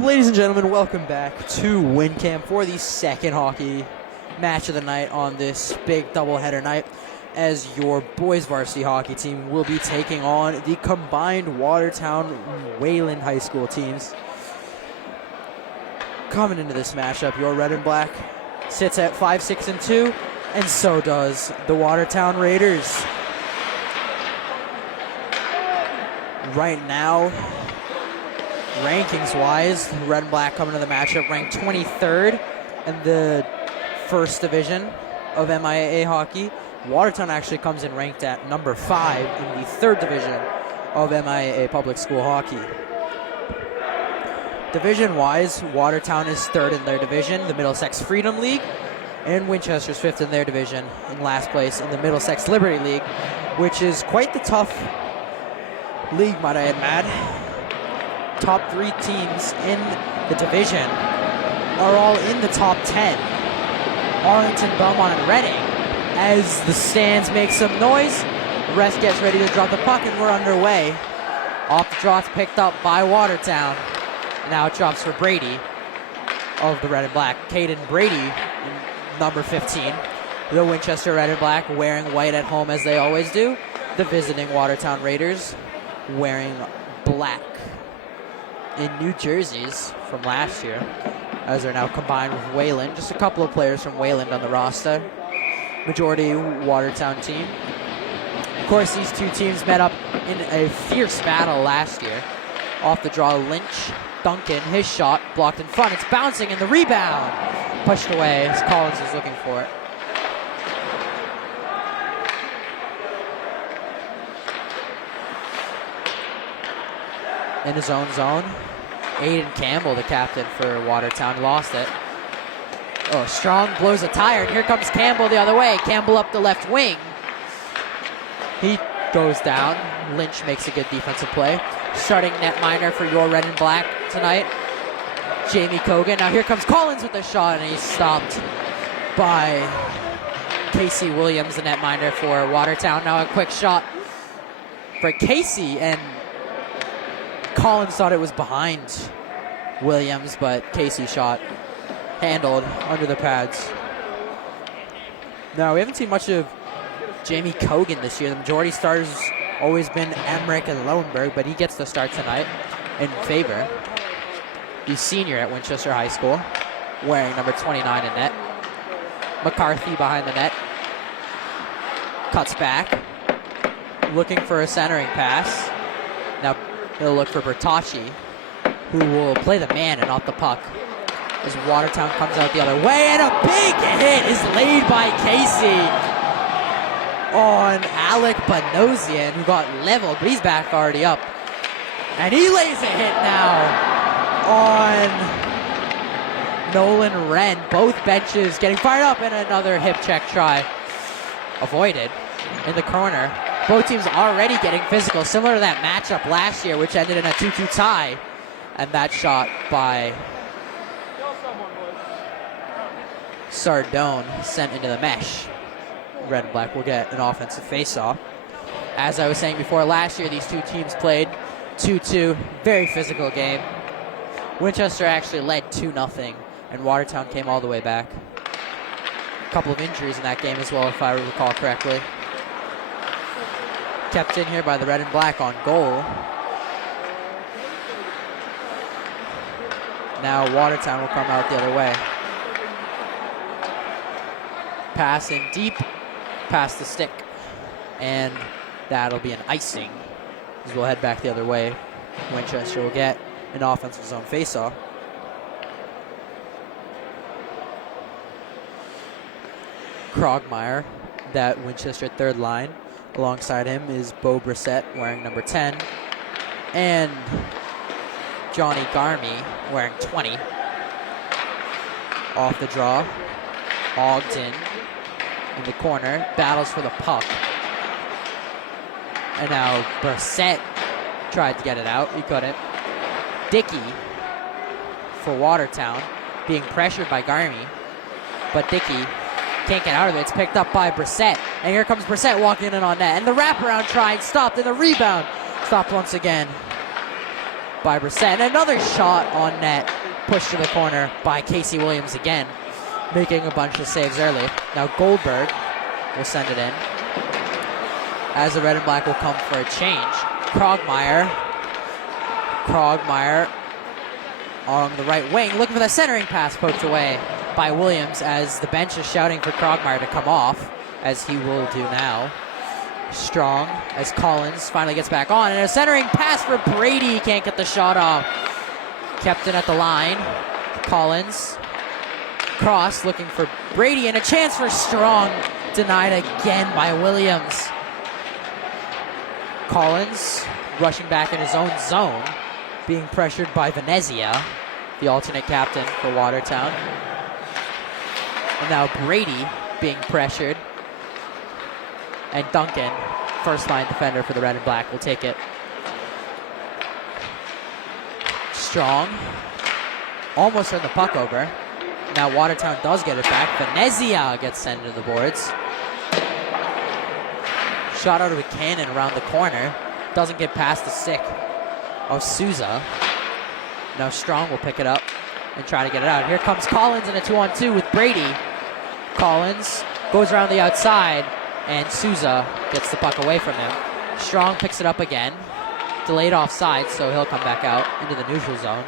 Ladies and gentlemen, welcome back to WinCam for the second hockey match of the night on this big doubleheader night, as your boys varsity hockey team will be taking on the combined Watertown Wayland High School teams. Coming into this matchup, your red and black sits at 5-6-2, and so does the Watertown Raiders. Right now, rankings-wise, red and black coming to the matchup ranked 23rd in the first division, of MIAA hockey. Watertown actually comes in ranked at number 5 in the 3rd division of MIAA public school hockey. Division-wise, Watertown is 3rd in their division, the Middlesex Freedom League, and Winchester's 5th in their division, in last place in the Middlesex Liberty League, which is quite the tough league, might I add. Top 3 teams in the division are all in the top 10. Arlington, Belmont, and Reading. As the stands make some noise, the ref gets ready to drop the puck, and we're underway. Off the draw, it's picked up by Watertown. Now it drops for Brady of the Red and Black. Caden Brady, number 15. The Winchester Red and Black wearing white at home as they always do. The visiting Watertown Raiders wearing black in New Jerseys from last year, as they're now combined with Wayland. Just a couple of players from Wayland on the roster. Majority Watertown team. Of course, these two teams met up in a fierce battle last year. Off the draw, Lynch, Duncan, his shot blocked in front. It's bouncing, and the rebound pushed away as Collins is looking for it. In his own zone, Aiden Campbell, the captain for Watertown, lost it. Oh, Strong blows a tire, and here comes Campbell the other way. Campbell up the left wing. He goes down. Lynch makes a good defensive play. Starting netminder for your Red and Black tonight, Jamie Cogan. Now here comes Collins with the shot, and he's stopped by Casey Williams, the netminder for Watertown. Now a quick shot for Casey, and Collins thought it was behind Williams, but Casey's shot handled under the pads. Now, we haven't seen much of Jamie Cogan this year. The majority starters always been Emmerich and Lowenberg, but he gets the start tonight in favor. He's senior at Winchester High School, wearing number 29 in net. McCarthy behind the net. Cuts back, looking for a centering pass. Now he'll look for Bertacci, who will play the man and not the puck, as Watertown comes out the other way, and a big hit is laid by Casey on Alec Banosian, who got leveled, but he's back already up. And he lays a hit now on Nolan Wren. Both benches getting fired up, and another hip check try avoided in the corner. Both teams already getting physical, similar to that matchup last year, which ended in a 2-2 tie. And that shot by Sardone sent into the mesh. Red and Black will get an offensive face-off. As I was saying before, last year these two teams played 2-2, very physical game. Winchester actually led 2-0, and Watertown came all the way back. A couple of injuries in that game as well, if I recall correctly. Kept in here by the Red and Black on goal. Now Watertown will come out the other way. Pass in deep, past the stick, and that'll be an icing, as we'll head back the other way. Winchester will get an offensive zone faceoff. Krogmeyer, that Winchester third line. Alongside him is Bo Brissett, wearing number 10, and Johnny Garmy, wearing 20. Off the draw, Ogden in the corner, battles for the puck. And now Brissett tried to get it out, he couldn't. Dickey for Watertown, being pressured by Garmy, but Dickey can't get out of it. It's picked up by Brissett, and here comes Brissett walking in on net, and the wraparound trying stopped, and the rebound stopped once again by Brissett, and another shot on net pushed to the corner by Casey Williams again, making a bunch of saves early. Now Goldberg will send it in, as the Red and Black will come for a change. Krogmeyer on the right wing, looking for the centering pass, poked away by Williams, as the bench is shouting for Krogmeyer to come off, as he will do now. Strong, as Collins finally gets back on, and a centering pass for Brady. Can't get the shot off. Kept it at the line. Collins Cross looking for Brady, and a chance for Strong. Denied again by Williams. Collins rushing back in his own zone, being pressured by Venezia, the alternate captain for Watertown. And now Brady being pressured. And Duncan, first line defender for the red and black, will take it. Strong almost turned the puck over. Now Watertown does get it back. Venezia gets sent into the boards. Shot out of a cannon around the corner. Doesn't get past the stick of Souza. Now Strong will pick it up and try to get it out. Here comes Collins in a 2-on-2 with Brady. Collins goes around the outside, and Souza gets the puck away from him. Strong picks it up again. Delayed offside, so he'll come back out into the neutral zone.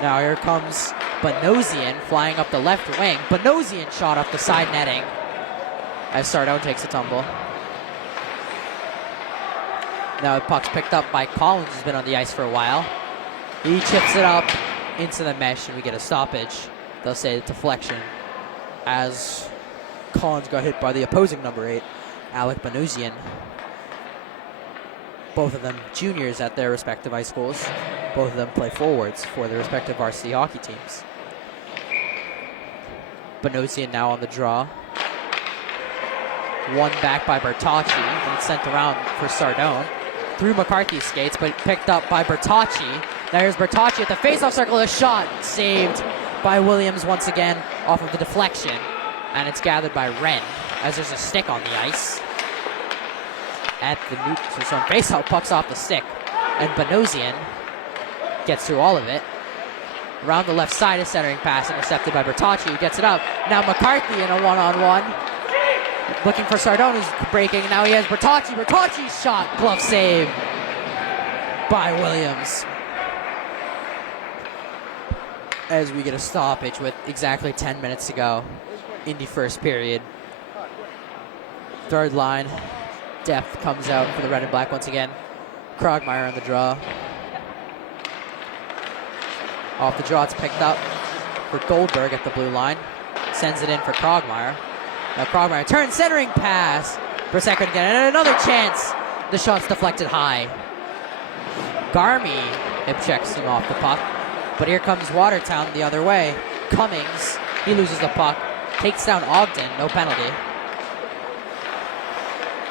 Now here comes Banosian flying up the left wing. Banosian shot off the side netting as Sardone takes a tumble. Now the puck's picked up by Collins, who's been on the ice for a while. He chips it up into the mesh, and we get a stoppage. They'll say deflection as Collins got hit by the opposing number 8, Alec Banosian. Both of them juniors at their respective high schools. Both of them play forwards for their respective varsity hockey teams. Banosian now on the draw. Won back by Bertocci and sent around for Sardone. Through McCarthy's skates, but picked up by Bertocci. There's Bertocci at the faceoff circle. A shot saved by Williams once again off of the deflection. And it's gathered by Wren as there's a stick on the ice. At the neutral zone faceoff, puck's off the stick. And Banosian gets through all of it. Around the left side, a centering pass intercepted by Bertocci, who gets it up. Now McCarthy in a one-on-one. Looking for Sardone, who's breaking. Now he has Bertocci. Bertocci's shot, glove save by Williams. As we get a stoppage with exactly 10 minutes to go in the first period. Third line depth comes out for the red and black once again. Krogmeyer on the draw. Off the draw, it's picked up for Goldberg at the blue line. Sends it in for Krogmeyer. Now Krogmeyer turns, centering pass for second again, and another chance. The shot's deflected high. Garmy hip checks him off the puck, but here comes Watertown the other way. Cummings, he loses the puck, takes down Ogden, no penalty.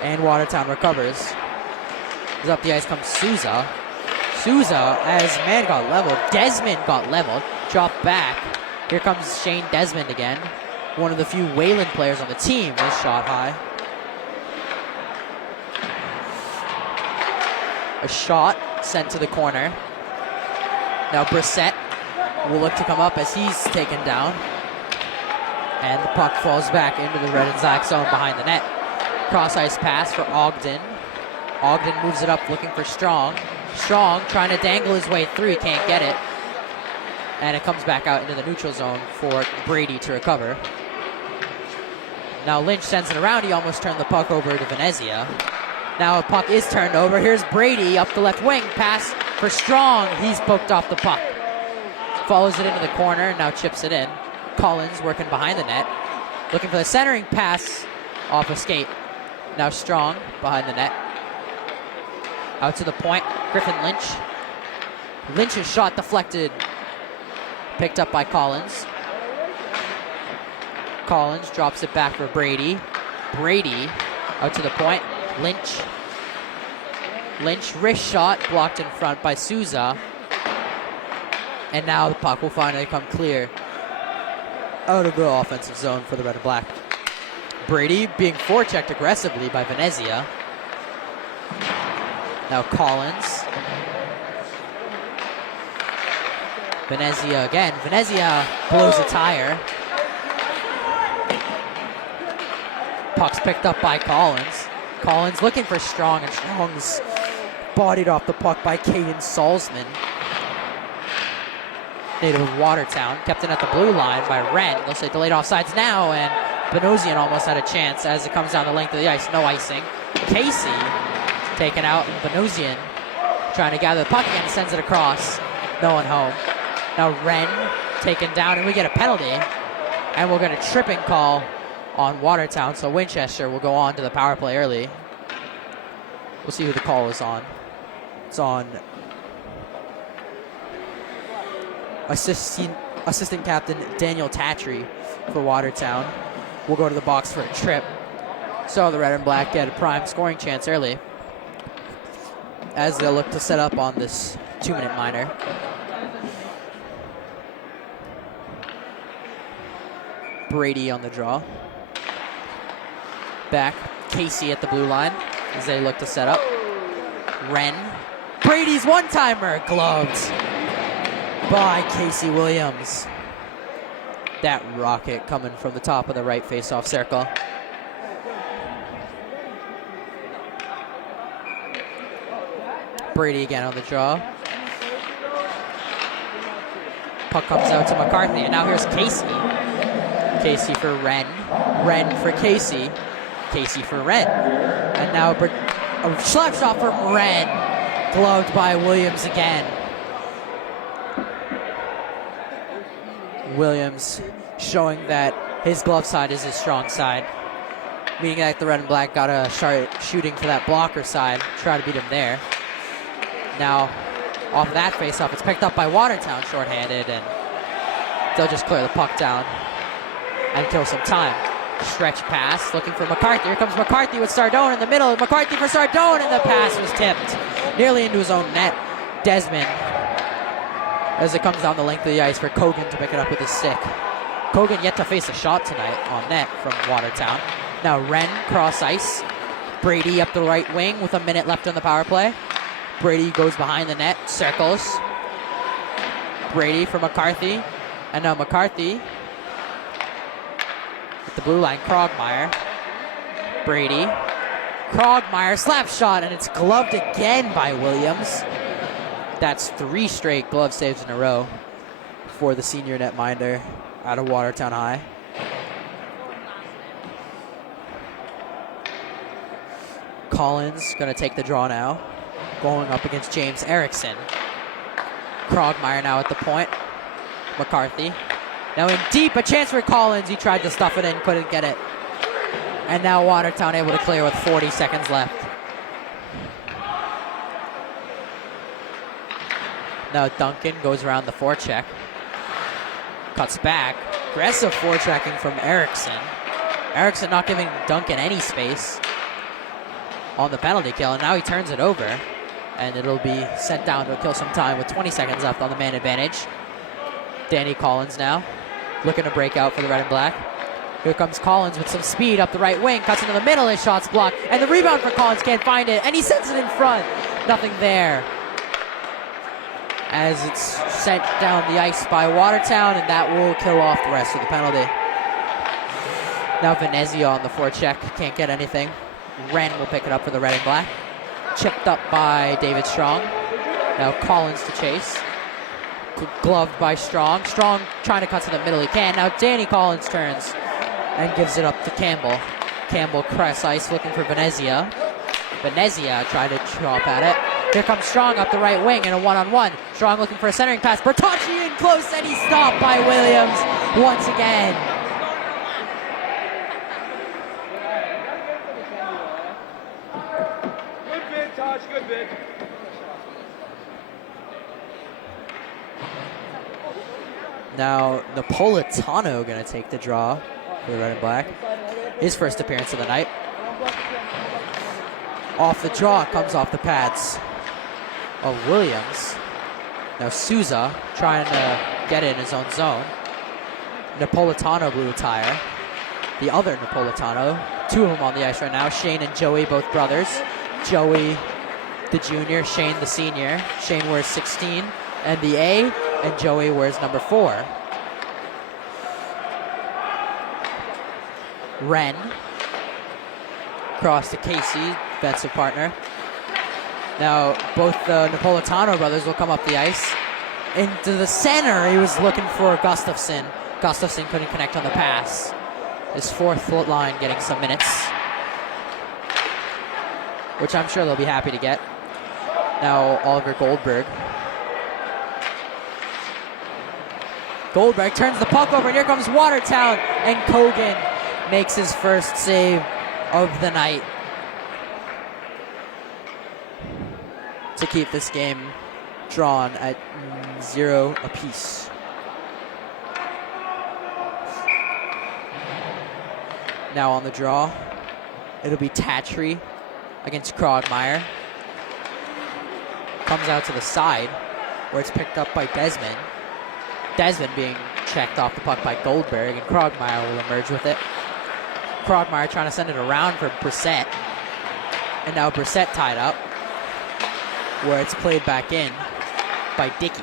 And Watertown recovers. As up the ice comes Souza. Souza, as man got leveled, Desmond got leveled, dropped back. Here comes Shane Desmond again. One of the few Wayland players on the team is shot high. A shot sent to the corner. Now Brissett will look to come up as he's taken down. And the puck falls back into the red and black zone behind the net. Cross ice pass for Ogden. Ogden moves it up looking for Strong. Strong trying to dangle his way through, he can't get it. And it comes back out into the neutral zone for Brady to recover. Now Lynch sends it around. He almost turned the puck over to Venezia. Now a puck is turned over. Here's Brady up the left wing. Pass for Strong. He's poked off the puck. Follows it into the corner and now chips it in. Collins working behind the net. Looking for the centering pass off a skate. Now Strong behind the net. Out to the point. Griffin Lynch. Lynch's shot deflected. Picked up by Collins. Collins drops it back for Brady. Brady out to the point. Lynch. Lynch wrist shot blocked in front by Souza. And now the puck will finally come clear out of the offensive zone for the red and black. Brady being forechecked aggressively by Venezia. Now Collins. Venezia again. Venezia blows a tire. Puck's picked up by Collins. Collins looking for Strong, and Strong's bodied off the puck by Caden Salzman. Native of Watertown. Kept in at the blue line by Wren. They'll say delayed offsides now, and Banosian almost had a chance as it comes down the length of the ice. No icing. Casey taken out, and Banosian trying to gather the puck again, sends it across. No one home. Now Wren taken down, and we get a penalty. And we'll get a tripping call on Watertown, so Winchester will go on to the power play early. We'll see who the call is on. It's on assistant captain Daniel Tatry for Watertown. We'll go to the box for a trip. So the red and black get a prime scoring chance early as they'll look to set up on this 2-minute minor. Brady on the draw. Back, Casey at the blue line as they look to set up. Wren. Brady's one-timer, gloved by Casey Williams. That rocket coming from the top of the right face-off circle. Brady again on the draw. Puck comes out to McCarthy, and now here's Casey. Casey for Wren. Wren for Casey. Casey for Wren. And now a slap shot from Wren. Gloved by Williams again. Williams showing that his glove side is his strong side. Meaning that the red and black got to start shooting for that blocker side. Try to beat him there. Now, off that face-off, it's picked up by Watertown shorthanded, and they'll just clear the puck down and kill some time. Stretch pass, looking for McCarthy. Here comes McCarthy with Sardone in the middle. McCarthy for Sardone, and the pass was tipped nearly into his own net. Desmond, as it comes down the length of the ice for Kogan to pick it up with his stick. Kogan yet to face a shot tonight on net from Watertown. Now Wren cross ice. Brady up the right wing with a minute left on the power play. Brady goes behind the net, circles. Brady for McCarthy. And now McCarthy at the blue line, Krogmeyer. Brady. Krogmeyer, slap shot, and it's gloved again by Williams. That's 3 straight glove saves in a row for the senior netminder out of Watertown High. Collins gonna take the draw now, going up against James Erickson. Krogmeyer now at the point. McCarthy. Now in deep, a chance for Collins. He tried to stuff it in, couldn't get it. And now Watertown able to clear with 40 seconds left. Now Duncan goes around the forecheck. Cuts back. Aggressive forechecking from Erickson. Erickson not giving Duncan any space on the penalty kill, and now he turns it over, and it'll be sent down to kill some time with 20 seconds left on the man advantage. Danny Collins now looking to break out for the red and black. Here comes Collins with some speed up the right wing, cuts into the middle, his shot's blocked, and the rebound for Collins, can't find it, and he sends it in front. Nothing there as it's sent down the ice by Watertown, and that will kill off the rest of the penalty. Now Venezia on the forecheck, can't get anything. Wren will pick it up for the red and black. Chipped up by David Strong. Now Collins to chase. Gloved by Strong. Strong trying to cut to the middle, he can. Now Danny Collins turns and gives it up to Campbell. Campbell cross ice looking for Venezia. Venezia tried to chop at it. Here comes Strong up the right wing in a one-on-one. Strong looking for a centering pass. Bertocci in close, and he's stopped by Williams once again. Good bid, Tosh, good bid. Now Napolitano going to take the draw for the red and black. His first appearance of the night. Off the draw, comes off the pads of Williams. Now Souza trying to get in his own zone. Napolitano blew a tire. The other Napolitano, 2 of them on the ice right now. Shane and Joey, both brothers. Joey, the junior, Shane, the senior. Shane wears 16 and the A, and Joey wears number 4. Wren. Cross to Casey, defensive partner. Now, both the Napolitano brothers will come up the ice. Into the center, he was looking for Gustafson. Gustafson couldn't connect on the pass. His 4th line getting some minutes, which I'm sure they'll be happy to get. Now, Oliver Goldberg Goldberg turns the puck over, and here comes Watertown, and Kogan makes his first save of the night to keep this game drawn at 0 apiece. Now on the draw, it'll be Tatry against Krogmeyer. Comes out to the side, where it's picked up by Desmond. Desmond being checked off the puck by Goldberg, and Krogmeyer will emerge with it. Krogmeyer trying to send it around for Brissett. And now Brissett tied up, where it's played back in by Dickey.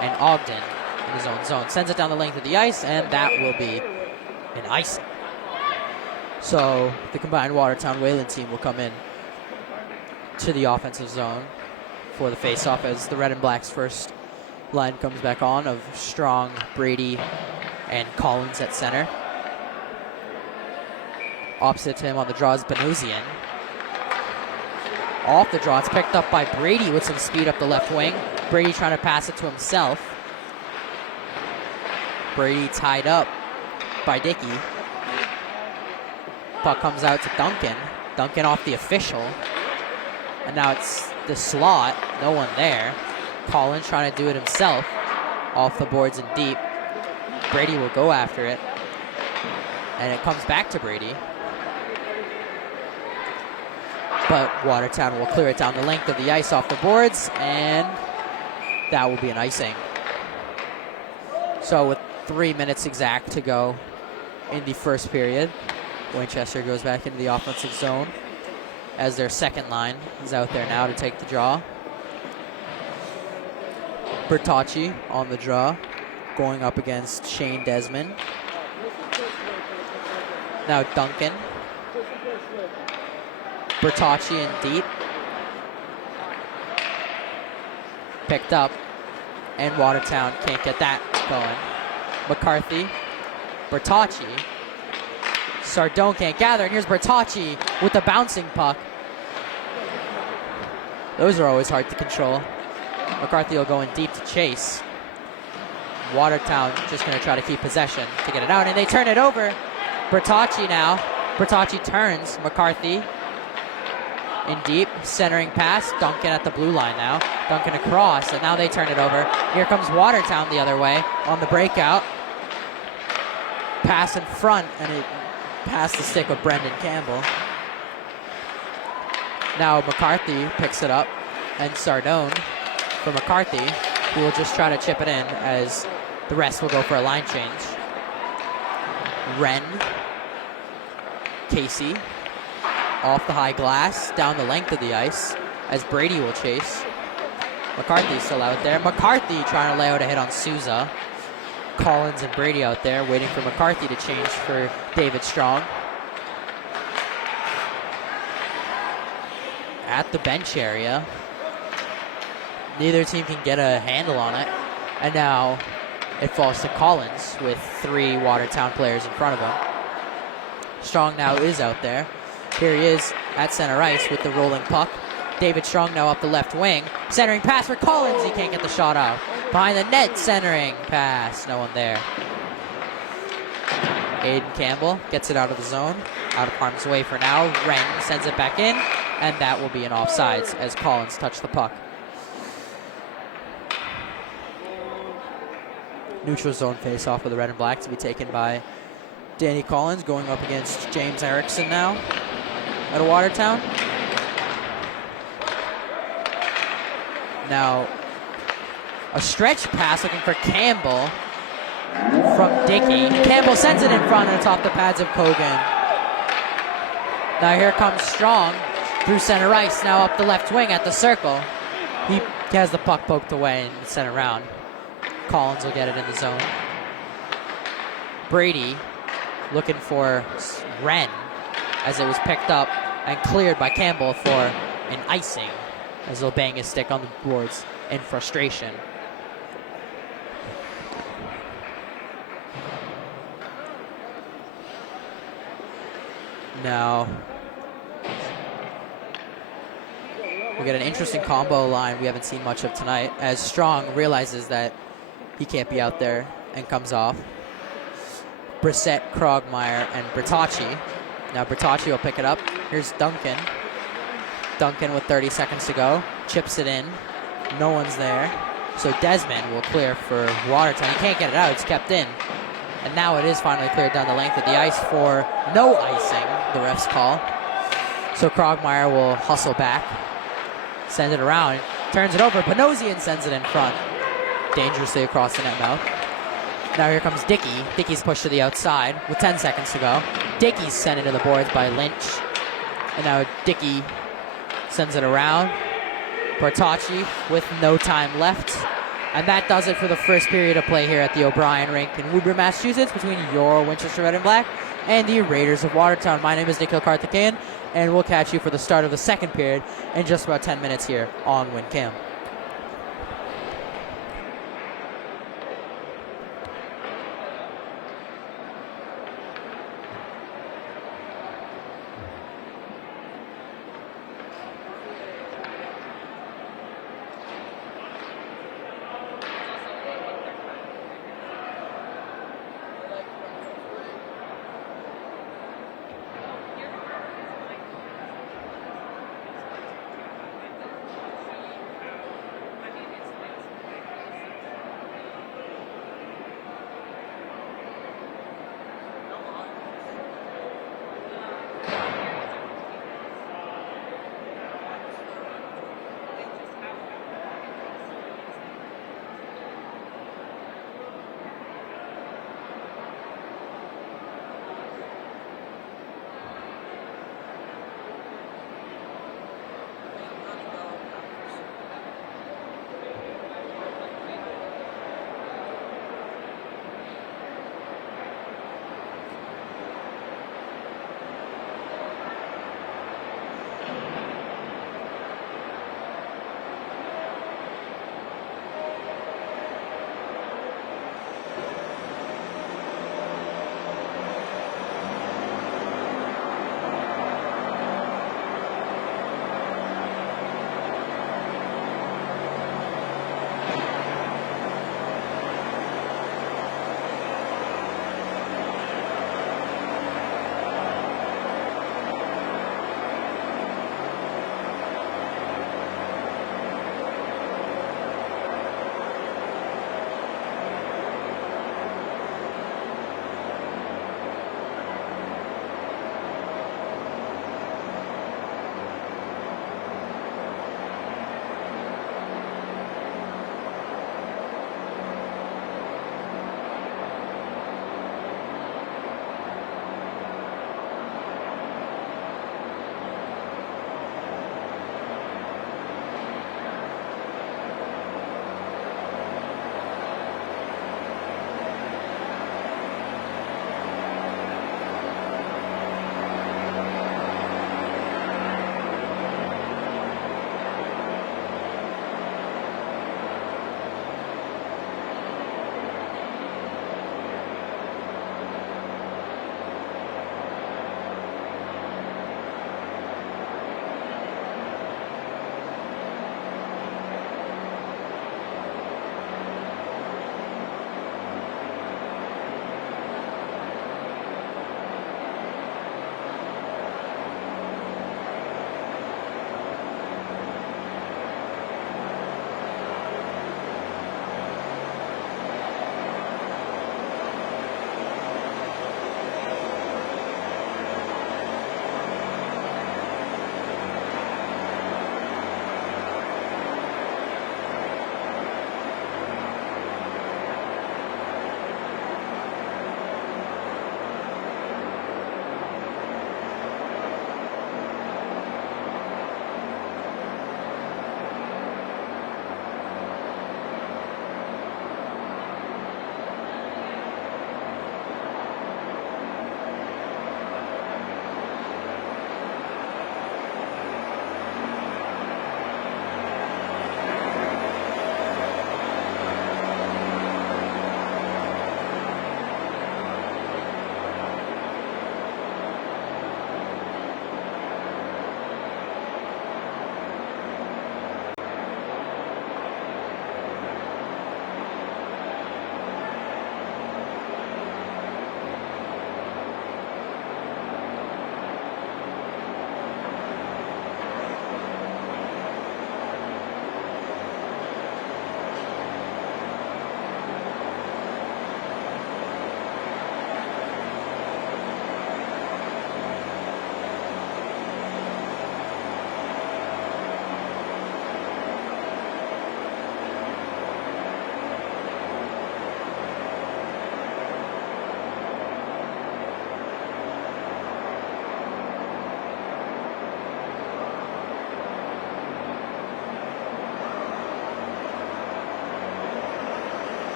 And Ogden in his own zone. Sends it down the length of the ice, and that will be an icing. So the combined Watertown-Wayland team will come in to the offensive zone for the face-off as the Red and Black's first line comes back on of Strong, Brady, and Collins at center. Opposite to him on the draw is Benuzian. Off the draw, it's picked up by Brady with some speed up the left wing. Brady trying to pass it to himself. Brady tied up by Dickey. Puck comes out to Duncan. Duncan off the official. And now it's the slot, no one there. Collins trying to do it himself. Off the boards and deep. Brady will go after it. And it comes back to Brady. But Watertown will clear it down the length of the ice off the boards, and that will be an icing. So with 3 minutes exact to go in the first period, Winchester goes back into the offensive zone as their second line is out there now to take the draw. Bertocci on the draw, going up against Shane Desmond. Now Duncan. Bertocci in deep. Picked up, and Watertown can't get that going. McCarthy, Bertocci. Sardone can't gather, and here's Bertocci with the bouncing puck. Those are always hard to control. McCarthy will go in deep to chase. Watertown just going to try to keep possession to get it out, and they turn it over. Bertocci now. Bertocci turns. McCarthy in deep, centering pass. Duncan at the blue line now. Duncan across, and now they turn it over. Here comes Watertown the other way on the breakout. Pass in front, and it passed the stick of Brendan Campbell. Now McCarthy picks it up, and Sardone for McCarthy, who will just try to chip it in as the rest will go for a line change. Wren, Casey, off the high glass, down the length of the ice, as Brady will chase. McCarthy's still out there. McCarthy trying to lay out a hit on Souza. Collins and Brady out there waiting for McCarthy to change for David Strong. At the bench area. Neither team can get a handle on it. And now it falls to Collins with 3 Watertown players in front of him. Strong now is out there. Here he is at center ice with the rolling puck. David Strong now up the left wing. Centering pass for Collins. He can't get the shot off. Behind the net, centering pass. No one there. Aiden Campbell gets it out of the zone. Out of harm's way for now. Wren sends it back in. And that will be an offsides as Collins touched the puck. Neutral zone face-off with the red and black to be taken by Danny Collins, going up against James Erickson now out of Watertown. Now, a stretch pass looking for Campbell from Dickey. Campbell sends it in front, and it's off the pads of Kogan. Now here comes Strong through center ice, now up the left wing at the circle. He has the puck poked away and sent around. Collins will get it in the zone. Brady looking for Wren as it was picked up and cleared by Campbell for an icing as he'll bang his stick on the boards in frustration. Now we get an interesting combo line we haven't seen much of tonight as Strong realizes that he can't be out there and comes off. Brissett, Krogmeyer, and Bertocci. Now Bertocci will pick it up. Here's Duncan. Duncan with 30 seconds to go. Chips it in. No one's there. So Desmond will clear for Watertown. He can't get it out. It's kept in. And now it is finally cleared down the length of the ice for no icing, the refs call. So Krogmeyer will hustle back. Send it around. Turns it over. Panosian sends it in front. Dangerously across the net mouth. Now here comes Dickey. Dickey's pushed to the outside with 10 seconds to go. Dickey's sent into the boards by Lynch. And now Dickey sends it around. Bertocci with no time left. And that does it for the first period of play here at the O'Brien Rink in Woburn, Massachusetts, between your Winchester Red and Black and the Raiders of Watertown. My name is Nikhil Karthikeyan, and we'll catch you for the start of the second period in just about 10 minutes here on WinCam.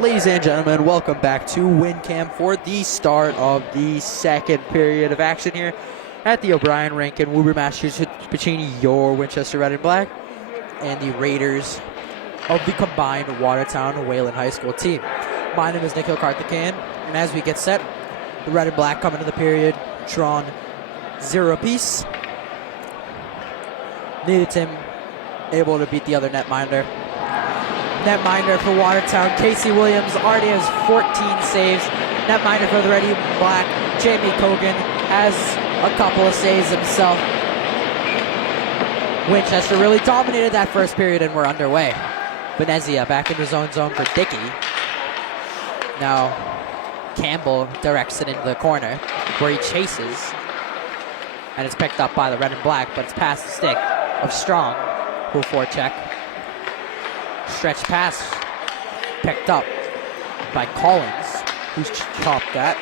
Ladies and gentlemen, welcome back to WinCam for the start of the second period of action here at the O'Brien rink in Woburn, Massachusetts, between your Winchester Red and Black and the Raiders of the combined Watertown and Wayland High School team. My name is Nikhil Karthikeyan, and as we get set, the Red and Black come into the period drawn 0 apiece. Neither team able to beat the other netminder. Netminder for Watertown, Casey Williams already has 14 saves. Netminder for the Red and Black, Jamie Cogan has a couple of saves himself. Winchester really dominated that first period and we're underway. Venezia back into zone for Dickey. Now Campbell directs it into the corner where he chases. And it's picked up by the Red and Black, but it's past the stick of Strong, who'll forecheck. Stretch pass picked up by Collins, who's chopped that.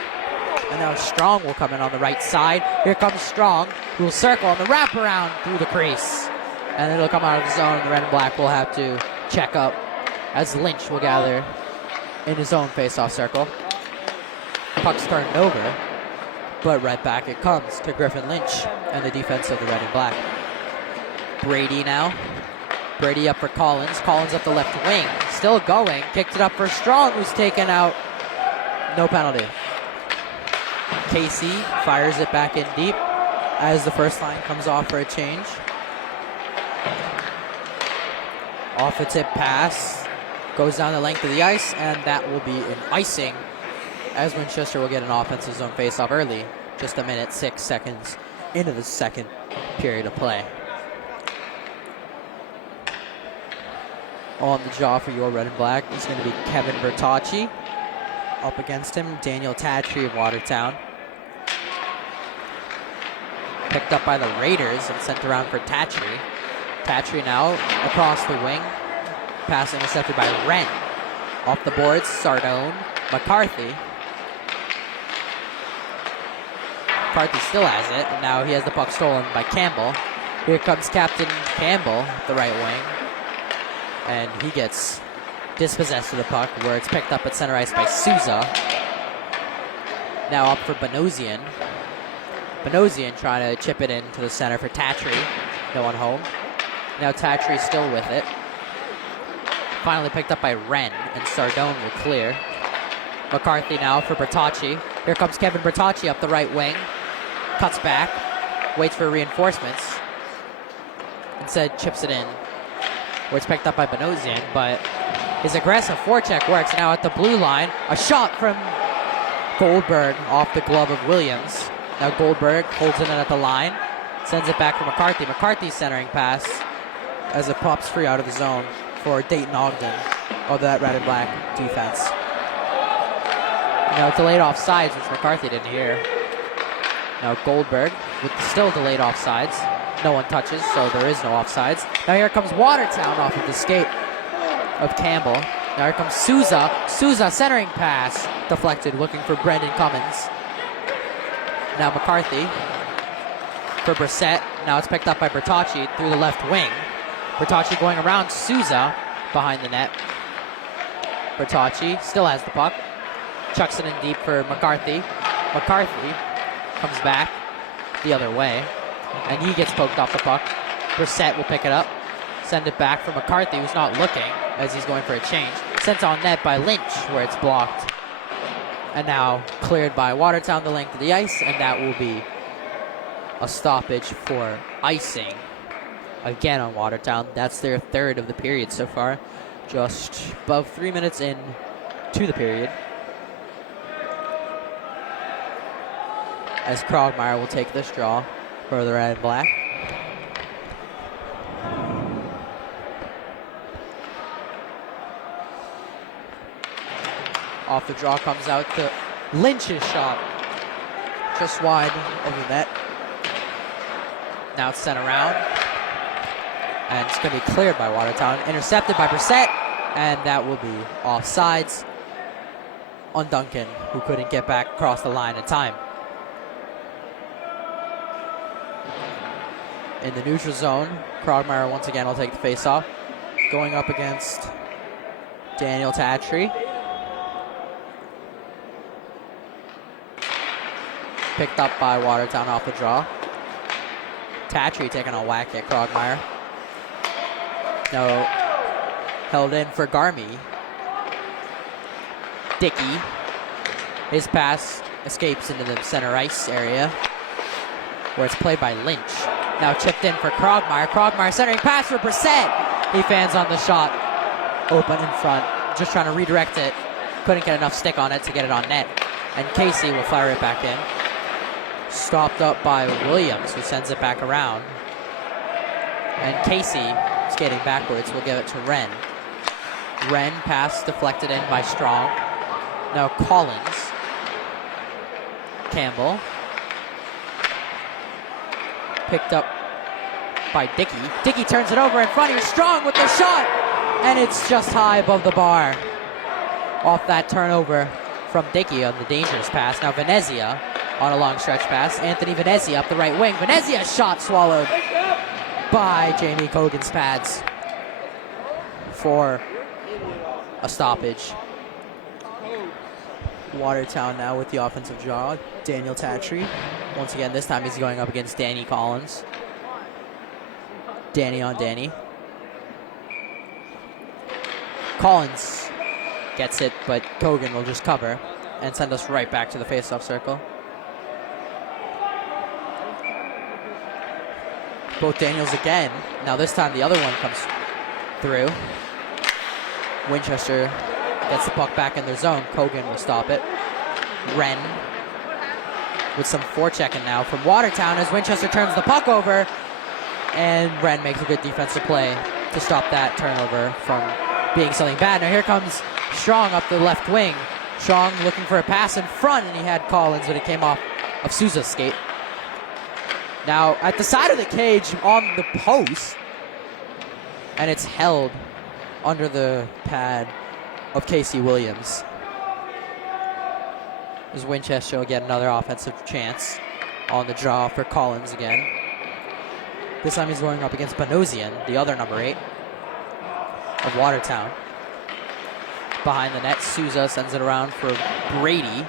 And now Strong will come in on the right side. Here comes Strong, who will circle on the wraparound through the crease. And it'll come out of the zone. The Red and Black will have to check up as Lynch will gather in his own face-off circle. Puck's turned over, but right back it comes to Griffin Lynch and the defense of the Red and Black. Brady now. Brady up for Collins. Collins up the left wing. Still going. Kicked it up for Strong, who's taken out. No penalty. Casey fires it back in deep as the first line comes off for a change. Off a tip pass. Goes down the length of the ice, and that will be an icing as Winchester will get an offensive zone faceoff early. Just a minute, 6 seconds into the second period of play. On the jaw for your Red and Black is going to be Kevin Bertocci. Up against him, Daniel Tatry of Watertown. Picked up by the Raiders and sent around for Tatry. Tatry now across the wing. Pass intercepted by Wren. Off the boards, Sardone. McCarthy. McCarthy still has it, and now he has the puck stolen by Campbell. Here comes Captain Campbell, the right wing. And he gets dispossessed of the puck, where it's picked up at center ice by Souza. Now up for Benosian. Benosian trying to chip it into the center for Tatry. No one home. Now Tatry still with it. Finally picked up by Wren, and Sardone will clear. McCarthy now for Bertocci. Here comes Kevin Bertocci up the right wing. Cuts back. Waits for reinforcements. Instead chips it in, where it's picked up by Benosian, but his aggressive forecheck works. Now at the blue line, a shot from Goldberg off the glove of Williams. Now Goldberg holds it in at the line, sends it back for McCarthy. McCarthy's centering pass as it pops free out of the zone for Dayton Ogden of that Red and Black defense. Now delayed offsides, which McCarthy didn't hear. Now Goldberg with the still delayed offsides. No one touches, so there is no offsides. Now here comes Watertown off of the skate of Campbell. Now here comes Souza. Souza centering pass. Deflected, looking for Brendan Cummins. Now McCarthy for Brissett. Now it's picked up by Bertocci through the left wing. Bertocci going around Souza behind the net. Bertocci still has the puck. Chucks it in deep for McCarthy. McCarthy comes back the other way, and he gets poked off the puck. Brissett will pick it up, send it back for McCarthy, who's not looking as he's going for a change. Sent on net by Lynch, where it's blocked. And now cleared by Watertown the length of the ice, and that will be a stoppage for icing again on Watertown. That's their third of the period so far. Just above 3 minutes in to the period. As Krogmeyer will take this draw for the red and black. Off the draw comes out to Lynch's shot. Just wide of the net. Now it's sent around. And it's going to be cleared by Watertown. Intercepted by Brissett. And that will be offsides on Duncan, who couldn't get back across the line in time. In the neutral zone, Krogmeyer once again will take the face-off. Going up against Daniel Tatry. Picked up by Watertown off the draw. Tatry taking a whack at Krogmeyer. No. Held in for Garmy. Dickey. His pass escapes into the center ice area, where it's played by Lynch. Now chipped in for Krogmeyer. Krogmeyer centering pass for Brissett. He fans on the shot. Open in front. Just trying to redirect it. Couldn't get enough stick on it to get it on net. And Casey will fire it back in. Stopped up by Williams, who sends it back around. And Casey, skating backwards, will give it to Wren. Wren pass deflected in by Strong. Now Collins. Campbell. Picked up by Dickey. Dickey turns it over in front. He's Strong with the shot. And it's just high above the bar. Off that turnover from Dickey on the dangerous pass. Now Venezia on a long stretch pass. Anthony Venezia up the right wing. Venezia's shot swallowed by Jamie Cogan's pads for a stoppage. Watertown now with the offensive draw. Daniel Tatry. Once again, this time he's going up against Danny Collins. Danny on Danny. Collins gets it, but Cogan will just cover and send us right back to the faceoff circle. Both Daniels again. Now this time the other one comes through. Winchester gets the puck back in their zone. Cogan will stop it. Wren with some forechecking now from Watertown as Winchester turns the puck over. And Wren makes a good defensive play to stop that turnover from being something bad. Now here comes Strong up the left wing. Strong looking for a pass in front, and he had Collins, but it came off of Souza's skate. Now at the side of the cage on the post, and it's held under the pad of Casey Williams. As Winchester will get another offensive chance on the draw for Collins again. This time he's going up against Banosian, the other number 8 of Watertown. Behind the net, Souza sends it around for Brady.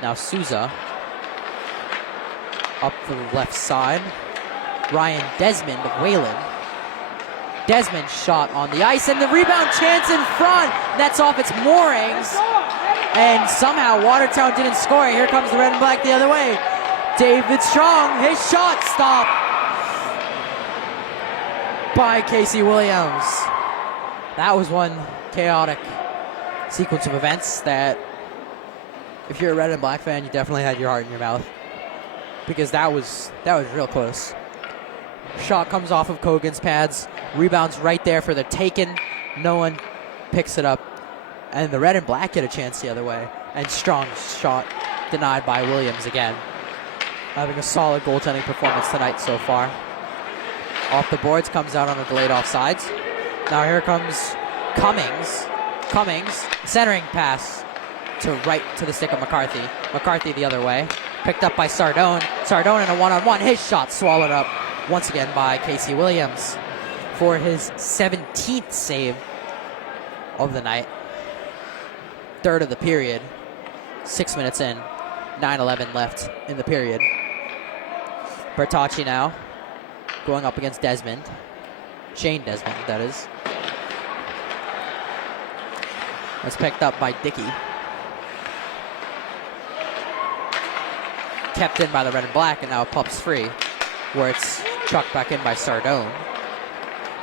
Now Souza up the left side. Ryan Desmond of Wayland. Desmond shot on the ice, and the rebound chance in front. That's off its moorings. And somehow Watertown didn't score. Here comes the red and black the other way. David Strong, his shot stopped by Casey Williams. That was one chaotic sequence of events that, if you're a red and black fan, you definitely had your heart in your mouth, because that was real close. Shot comes off of Cogan's pads, rebounds right there for the taken. No one picks it up, and the red and black get a chance the other way. And Strong's shot denied by Williams again. Having a solid goaltending performance tonight so far. Off the boards, comes out on a delayed offsides. Now here comes Cummings. Cummings, centering pass to right to the stick of McCarthy. McCarthy the other way. Picked up by Sardone. Sardone in a one-on-one. His shot swallowed up once again by Casey Williams for his 17th save of the night. Third of the period. 6 minutes in. 9:11 left in the period. Bertocci now going up against Desmond. Shane Desmond, that is. That's picked up by Dickey. kept in by the red and black, and now it pumps free, where it's chucked back in by Sardone.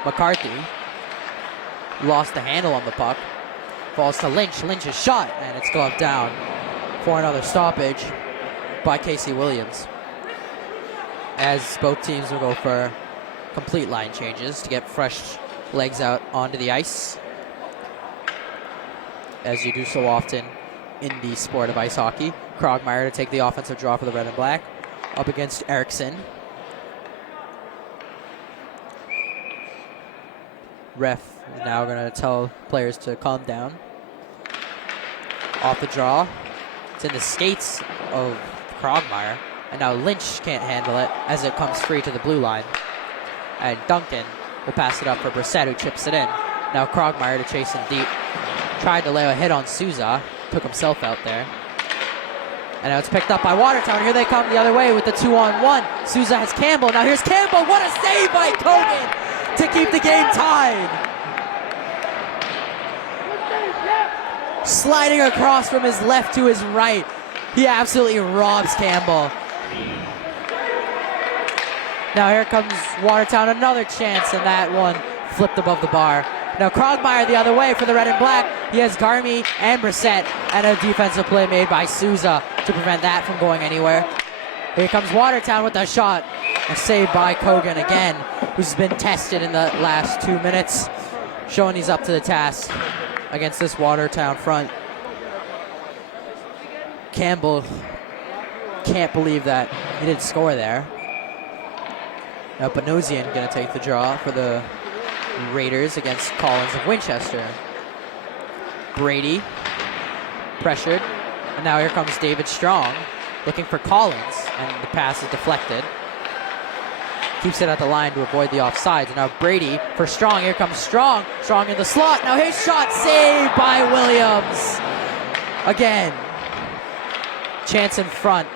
McCarthy lost the handle on the puck. Falls to Lynch. Lynch's shot, and it's gloved down for another stoppage by Casey Williams. As both teams will go for complete line changes to get fresh legs out onto the ice, as you do so often in the sport of ice hockey. Krogmeyer to take the offensive draw for the red and black, up against Erickson. Ref is now going to tell players to calm down. Off the draw. It's in the skates of Krogmeyer. And now Lynch can't handle it as it comes free to the blue line. And Duncan will pass it up for Brissett, who chips it in. Now Krogmeyer to chase him deep. Tried to lay a hit on Souza. Took himself out there. And now it's picked up by Watertown. Here they come the other way with the 2-on-1. Souza has Campbell. Now here's Campbell. What a save by Kogan to keep the game tied. Sliding across from his left to his right. He absolutely robs Campbell. Now here comes Watertown, another chance, and that one flipped above the bar. Now Krogmeyer the other way for the red and black. He has Garmy and Brissett, and a defensive play made by Souza to prevent that from going anywhere. Here comes Watertown with a shot. A save by Kogan again, who's been tested in the last 2 minutes, showing he's up to the task against this Watertown front. Campbell can't believe that he didn't score there. Now Benosian going to take the draw for the Raiders against Collins of Winchester. Brady pressured, and now here comes David Strong looking for Collins, and the pass is deflected. Keeps it at the line to avoid the offsides. And now Brady for Strong. Here comes Strong. Strong in the slot. Now his shot saved by Williams. Again. Chance in front.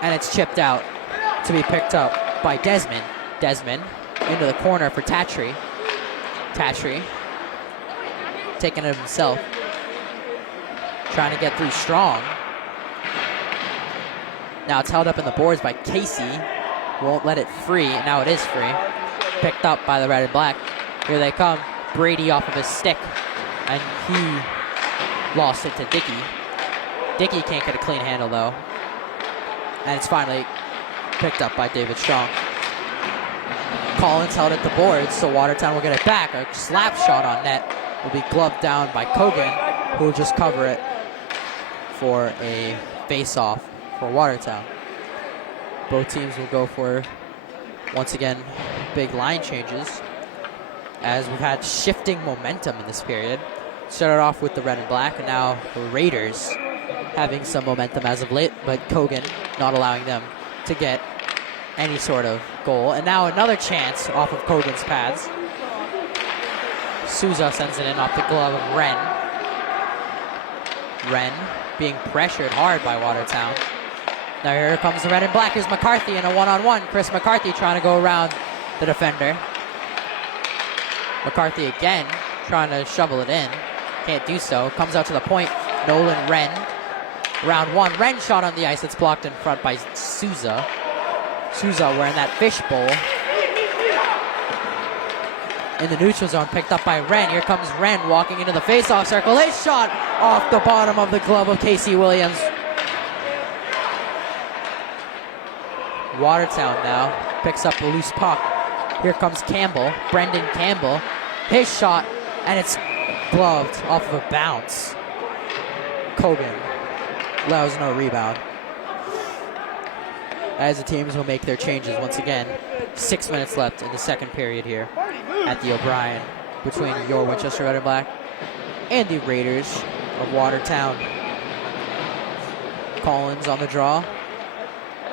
And it's chipped out to be picked up by Desmond. Desmond into the corner for Tatry. Tatry taking it himself. Trying to get through Strong. Now it's held up in the boards by Casey. Won't let it free, and now it is free. Picked up by the red and black. Here they come. Brady off of his stick, and he lost it to Dickey. Dickey can't get a clean handle, though. And it's finally picked up by David Strong. Collins held at the boards, so Watertown will get it back. A slap shot on net will be gloved down by Kogan, who will just cover it for a face-off for Watertown. Both teams will go for, once again, big line changes, as we've had shifting momentum in this period. Started off with the red and black, and now the Raiders having some momentum as of late, but Kogan not allowing them to get any sort of goal. And now another chance off of Kogan's pads. Souza sends it in off the glove of Wren. Wren being pressured hard by Watertown. Now here comes the red and black. Here's McCarthy in a one-on-one. Chris McCarthy trying to go around the defender. McCarthy again trying to shovel it in. Can't do so. Comes out to the point. Nolan Wren. Round one. Wren shot on the ice. It's blocked in front by Souza. Souza wearing that fishbowl. In the neutral zone, picked up by Wren. Here comes Wren walking into the face-off circle. His shot off the bottom of the glove of Casey Williams. Watertown now picks up a loose puck. Here comes Campbell, Brendan Campbell. His shot, and it's gloved off of a bounce. Kogan allows no rebound. As the teams will make their changes once again. 6 minutes left in the second period here at the O'Brien between your Winchester Red and Black and the Raiders of Watertown. Collins on the draw.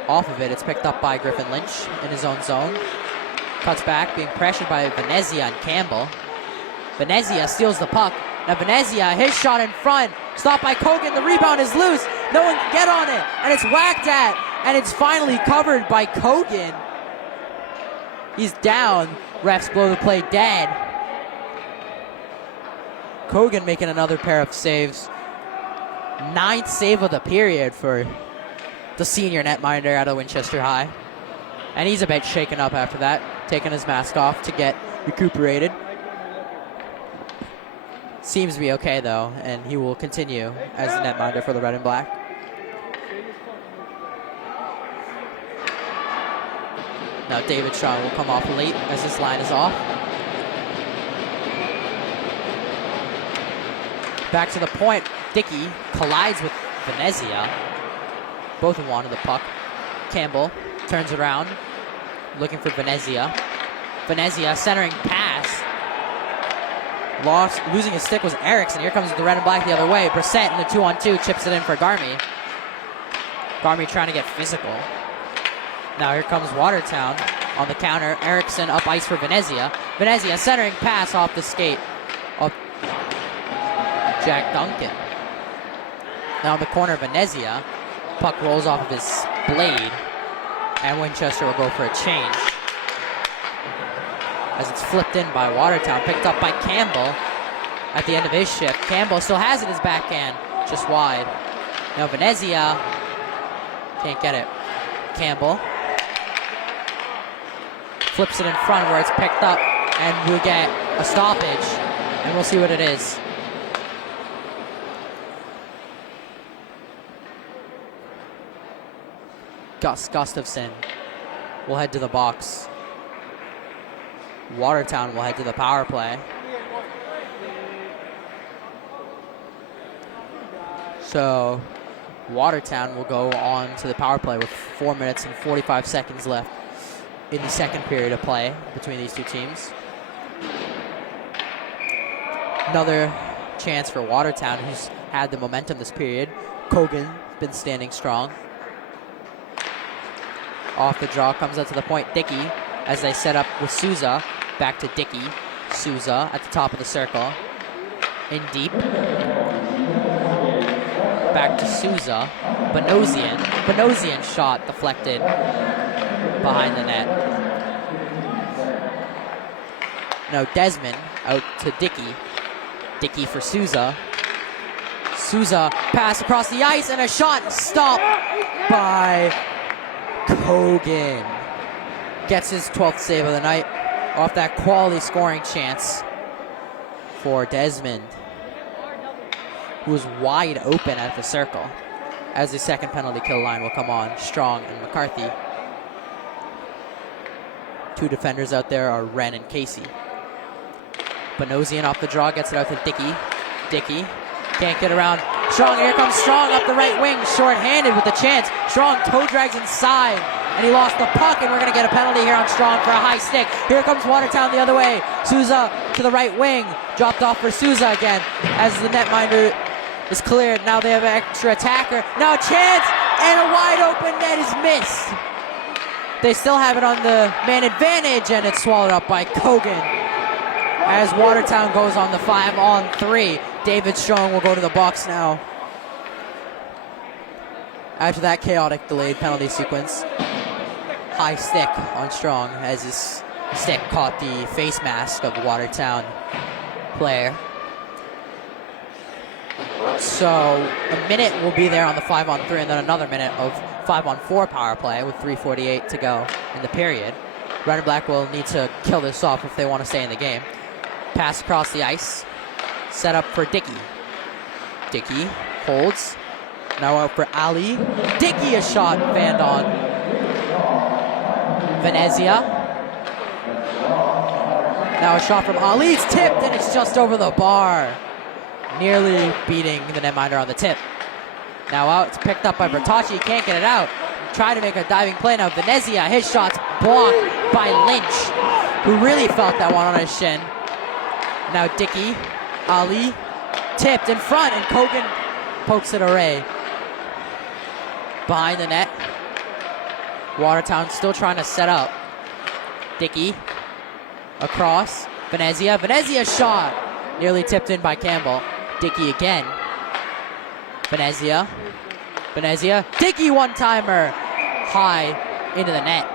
Off of it, it's picked up by Griffin Lynch in his own zone. Cuts back, being pressured by Venezia and Campbell. Venezia steals the puck. Now Venezia, his shot in front. Stopped by Kogan, the rebound is loose. No one can get on it, and it's whacked at, and it's finally covered by Kogan. He's down. Refs blow the play dead. Kogan making another pair of saves. 9th save of the period for the senior netminder out of Winchester High. And he's a bit shaken up after that, taking his mask off to get recuperated. Seems to be okay, though, and he will continue as the netminder for the red and black. Now David Strong will come off late as this line is off. Back to the point, Dickey collides with Venezia. Both of them wanted the puck. Campbell turns around, looking for Venezia. Venezia centering pass. Losing his stick was Erickson. Here comes the red and black the other way. Brissett in the 2-on-2 chips it in for Garmy. Garmy trying to get physical. Now here comes Watertown on the counter. Erickson up ice for Venezia. Venezia centering pass off the skate of Jack Duncan. Now in the corner, Venezia. Puck rolls off of his blade, and Winchester will go for a change. As it's flipped in by Watertown, picked up by Campbell at the end of his shift. Campbell still has it in his backhand, just wide. Now Venezia can't get it. Campbell flips it in front where it's picked up, and we'll get a stoppage, and we'll see what it is. Gus Gustafson will head to the box. Watertown will head to the power play. So Watertown will go on to the power play with 4 minutes and 45 seconds left in the second period of play between these two teams. Another chance for Watertown, who's had the momentum this period. Kogan been standing strong. Off the draw, comes out to the point. Dickey, as they set up with Souza. Back to Dickey. Souza at the top of the circle. In deep. Back to Souza. Benosian. Benosian shot deflected behind the net. No, Desmond out to Dickey. Dickey for Souza. Souza pass across the ice and a shot stopped by Kogan. Gets his 12th save of the night off that quality scoring chance for Desmond, who was wide open at the circle. As the second penalty kill line will come on, Strong and McCarthy. Two defenders out there are Wren and Casey. Benosian off the draw, gets it out to Dickey. Dickey can't get around Strong, and here comes Strong up the right wing, short-handed with the chance. Strong toe drags inside, and he lost the puck, and we're going to get a penalty here on Strong for a high stick. Here comes Watertown the other way. Souza to the right wing, dropped off for Souza again as the netminder is cleared. Now they have an extra attacker. Now a chance, and a wide open net is missed. They still have it on the man advantage, and it's swallowed up by Kogan. As Watertown goes on the 5-on-3, David Strong will go to the box now. After that chaotic delayed penalty sequence, high stick on Strong as his stick caught the face mask of the Watertown player. So a minute will be there on the 5-on-3, and then another minute of 5-on-4 power play with 3:48 to go in the period. Red and Black will need to kill this off if they want to stay in the game. Pass across the ice. Set up for Dickey. Dickey holds. Now out for Ali. Dickey, a shot fanned on. Venezia. Now a shot from Ali. It's tipped, and it's just over the bar. Nearly beating the netminder on the tip. Now out. It's picked up by Bertocci. Can't get it out. Trying to make a diving play now. Venezia. His shot's blocked by Lynch, who really felt that one on his shin. Now Dickey, Ali, tipped in front, and Kogan pokes it away. Behind the net. Watertown still trying to set up. Dickey, across. Venezia. Venezia shot. Nearly tipped in by Campbell. Dickey again. Venezia. Venezia. Dickey one-timer. High into the net.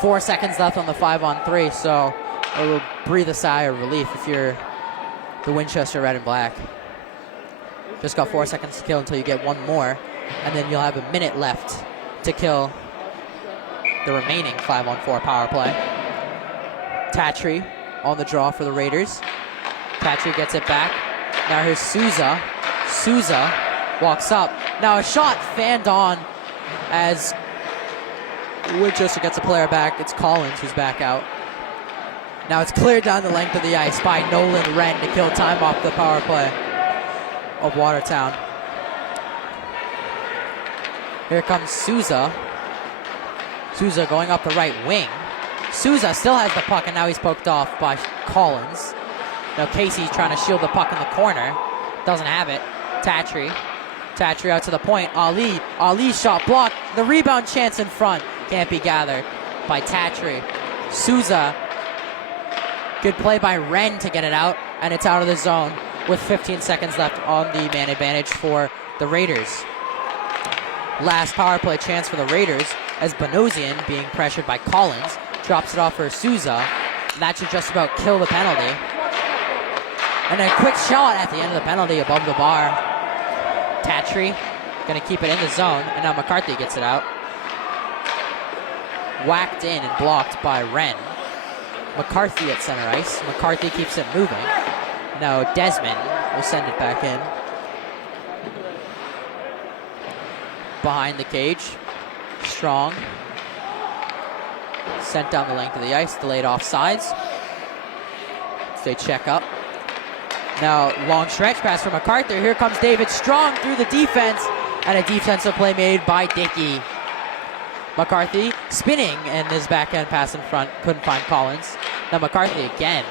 4 seconds left on the 5-on-3, so it will breathe a sigh of relief if you're the Winchester Red and Black. Just got 4 seconds to kill until you get one more, and then you'll have a minute left to kill the remaining 5-on-4 power play. Tatry on the draw for the Raiders. Tatry gets it back. Now here's Souza. Souza walks up. Now a shot fanned on as Winchester gets a player back. It's Collins who's back out. Now it's cleared down the length of the ice by Nolan Wren to kill time off the power play of Watertown. Here comes Souza. Souza going up the right wing. Souza still has the puck, and now he's poked off by Collins. Now Casey's trying to shield the puck in the corner. Doesn't have it. Tatry. Tatry out to the point. Ali. Ali's shot blocked. The rebound chance in front can't be gathered by Tatry. Souza. Good play by Wren to get it out, and it's out of the zone with 15 seconds left on the man advantage for the Raiders. Last power play chance for the Raiders as Banosian, being pressured by Collins, drops it off for Souza. That should just about kill the penalty. And a quick shot at the end of the penalty above the bar. Tatry going to keep it in the zone, and now McCarthy gets it out. Whacked in and blocked by Wren. McCarthy at center ice. McCarthy keeps it moving. Now Desmond will send it back in. Behind the cage. Strong. Sent down the length of the ice. Delayed offsides. They check up. Now long stretch pass from MacArthur. Here comes David Strong through the defense. And a defensive play made by Dickey. McCarthy spinning, and his backhand pass in front. Couldn't find Collins. Now McCarthy again.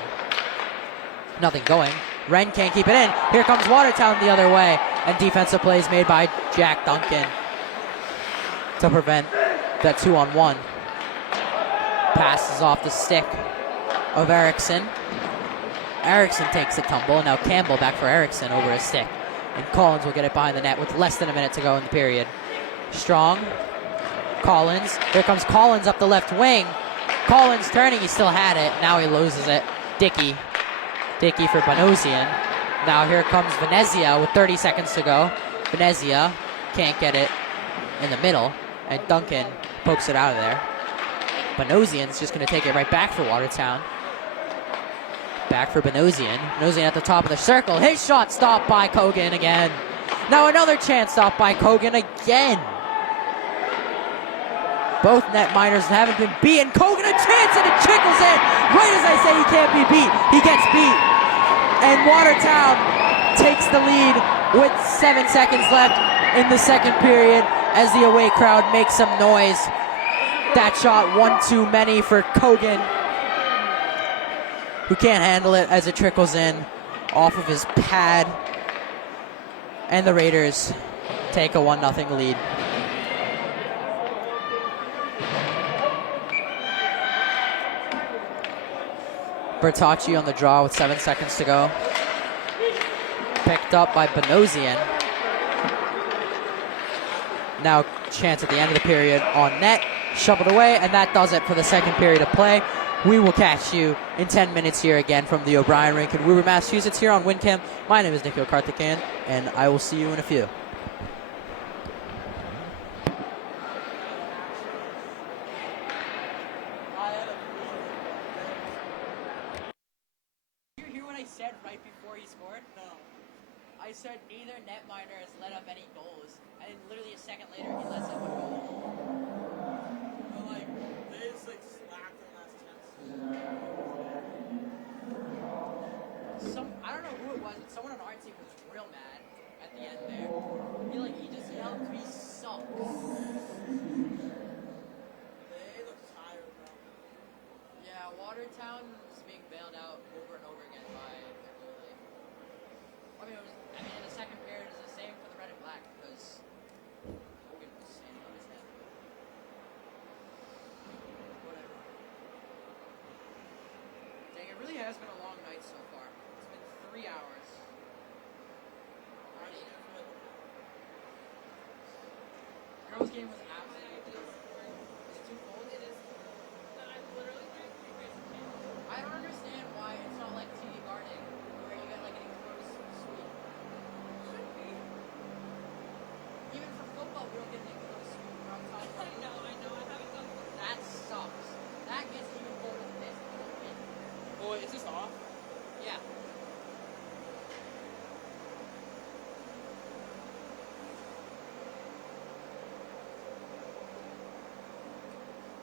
Nothing going. Wren can't keep it in. Here comes Watertown the other way. And defensive plays made by Jack Duncan to prevent that 2-on-1. Passes off the stick of Erickson. Erickson takes a tumble, and now Campbell back for Erickson over his stick. And Collins will get it behind the net with less than a minute to go in the period. Strong. Collins. Here comes Collins up the left wing. Collins turning, he still had it. Now he loses it. Dickey. Dickey for Banosian. Now here comes Venezia with 30 seconds to go. Venezia can't get it in the middle, and Duncan pokes it out of there. Banosian's just going to take it right back for Watertown. Back for Banosian. Banosian at the top of the circle. His shot stopped by Kogan again. Now another chance stopped by Kogan again. Both net minors haven't been beaten. Kogan a chance, and it trickles in. Right as I say he can't be beat, he gets beat. And Watertown takes the lead with 7 seconds left in the second period as the away crowd makes some noise. That shot one too many for Kogan, who can't handle it as it trickles in off of his pad. And the Raiders take a 1-0 lead. Bertocci on the draw with 7 seconds to go. Picked up by Banosian. Now chance at the end of the period on net. Shoveled away, and that does it for the second period of play. We will catch you in 10 minutes here again from the O'Brien Rink in Woburn, Massachusetts here on WinCam. My name is Nikhil Karthikeyan, and I will see you in a few. Did you hear what I said right before he scored? No. I said neither netminder has let up any goals, and then literally a second later he lets up a goal. They just slapped the last 10 seconds. I don't know who it was, but someone on our team was real mad at the end there. He just yelled, "We suck." They look tired, bro. Yeah, Watertown is being bailed out over and over again by everybody. In the second period is the same for the red and black because Hogan was standing on his head. Whatever. Dang, it really has been a long night so far. It's been 3 hours. Already? Girls' game was absolutely. Is it too cold? It is. I don't understand why it's not like TD Garden where you get like an enclosed suite. That sucks. That gets even colder than this. Oh, wait, is this off? Yeah.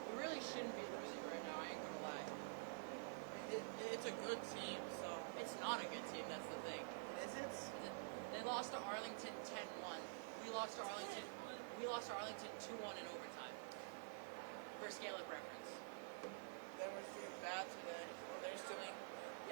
You really shouldn't be losing right now, I ain't gonna lie. It's a good team, so. It's not a good team, that's the thing. Is it? They lost to Arlington 10-1. We lost to Arlington 2-1 in overtime. For scale of reference. They were doing bad today. Or they're just doing.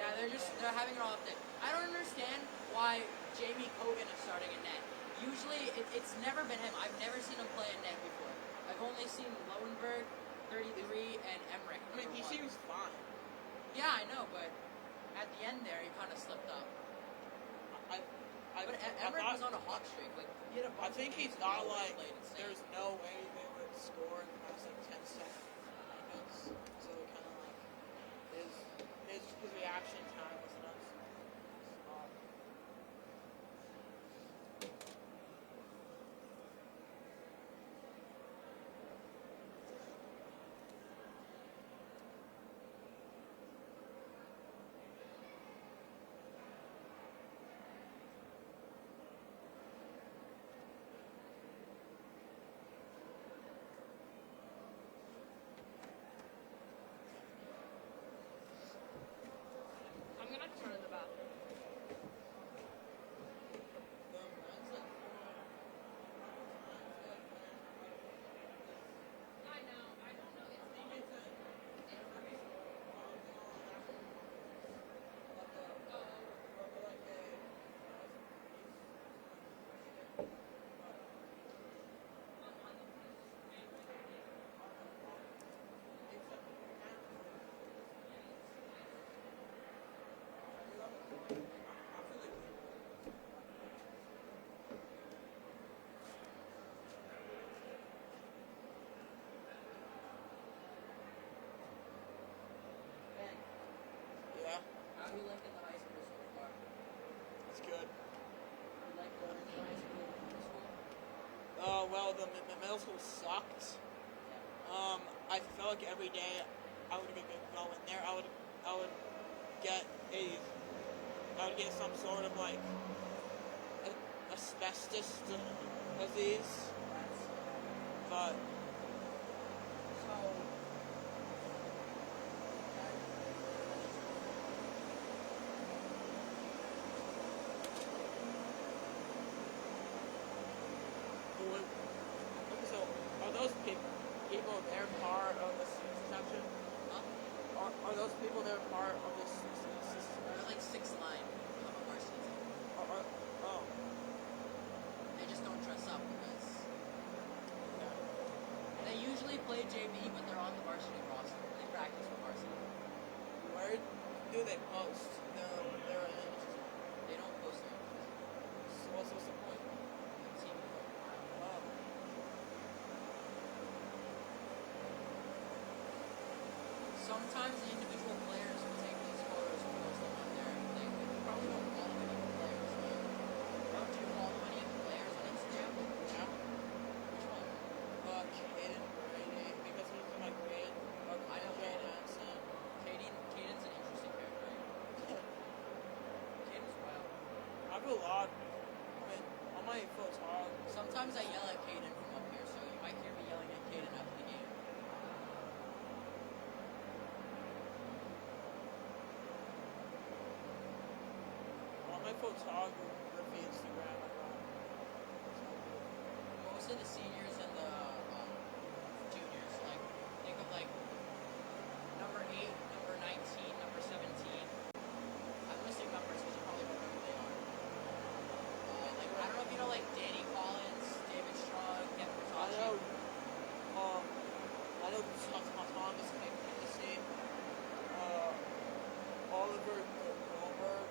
Yeah, they're having an off day. I don't understand why Jamie Cogan is starting a net. Usually it's never been him. I've never seen him play a net before. I've only seen Lowenberg, 33, and Emmerich. I mean, he #1. seems fine. Yeah, I know, but at the end there, he kind of slipped up. But Emmerich was on a hot streak. Like he had a bunch I think of he games thought where he like played insane. there's no way they would score in past like 10 seconds. So it kind of like his reaction time was nuts. I'm gonna turn in the bathroom. I know. I don't know. Ben, Yeah, how do you liking the high school so far? it's good. You like going to high school, middle school? Well, the middle school sucked. Yeah. I felt like every day I would go in there, I would get some sort of like asbestos disease, but So, so are those people they're part of the section? Are those people they're part of this system? they're like 6'9" on a varsity team. Oh. They just don't dress up because they usually play JV, but they're on the varsity roster. They practice for varsity. Where do they post their images? They don't post their So what's the point? team profile. Oh. Sometimes the individual players will take these photos and post them on their thing. But you probably don't follow any of the players. Don't you follow any of the players on Instagram? Yeah. Which one? Caden Brady, because he's in my grade. I know Caden, son. Caden's an interesting character. Caden's wild. I have a lot. I mean, on my photog. Sometimes I yell at Caden from up here, so you might hear me yelling at Caden after the game. On my photography Instagram, I got. Most of the seniors and the juniors, like, think of like number 8, number 19, number 17. I'm listing numbers because you probably don't know who they are. Like, I don't know if you know, like, Danny Collins, David Strong, Kevin I Bertocci. know. I know Thomas Hennessy, Oliver Goldberg,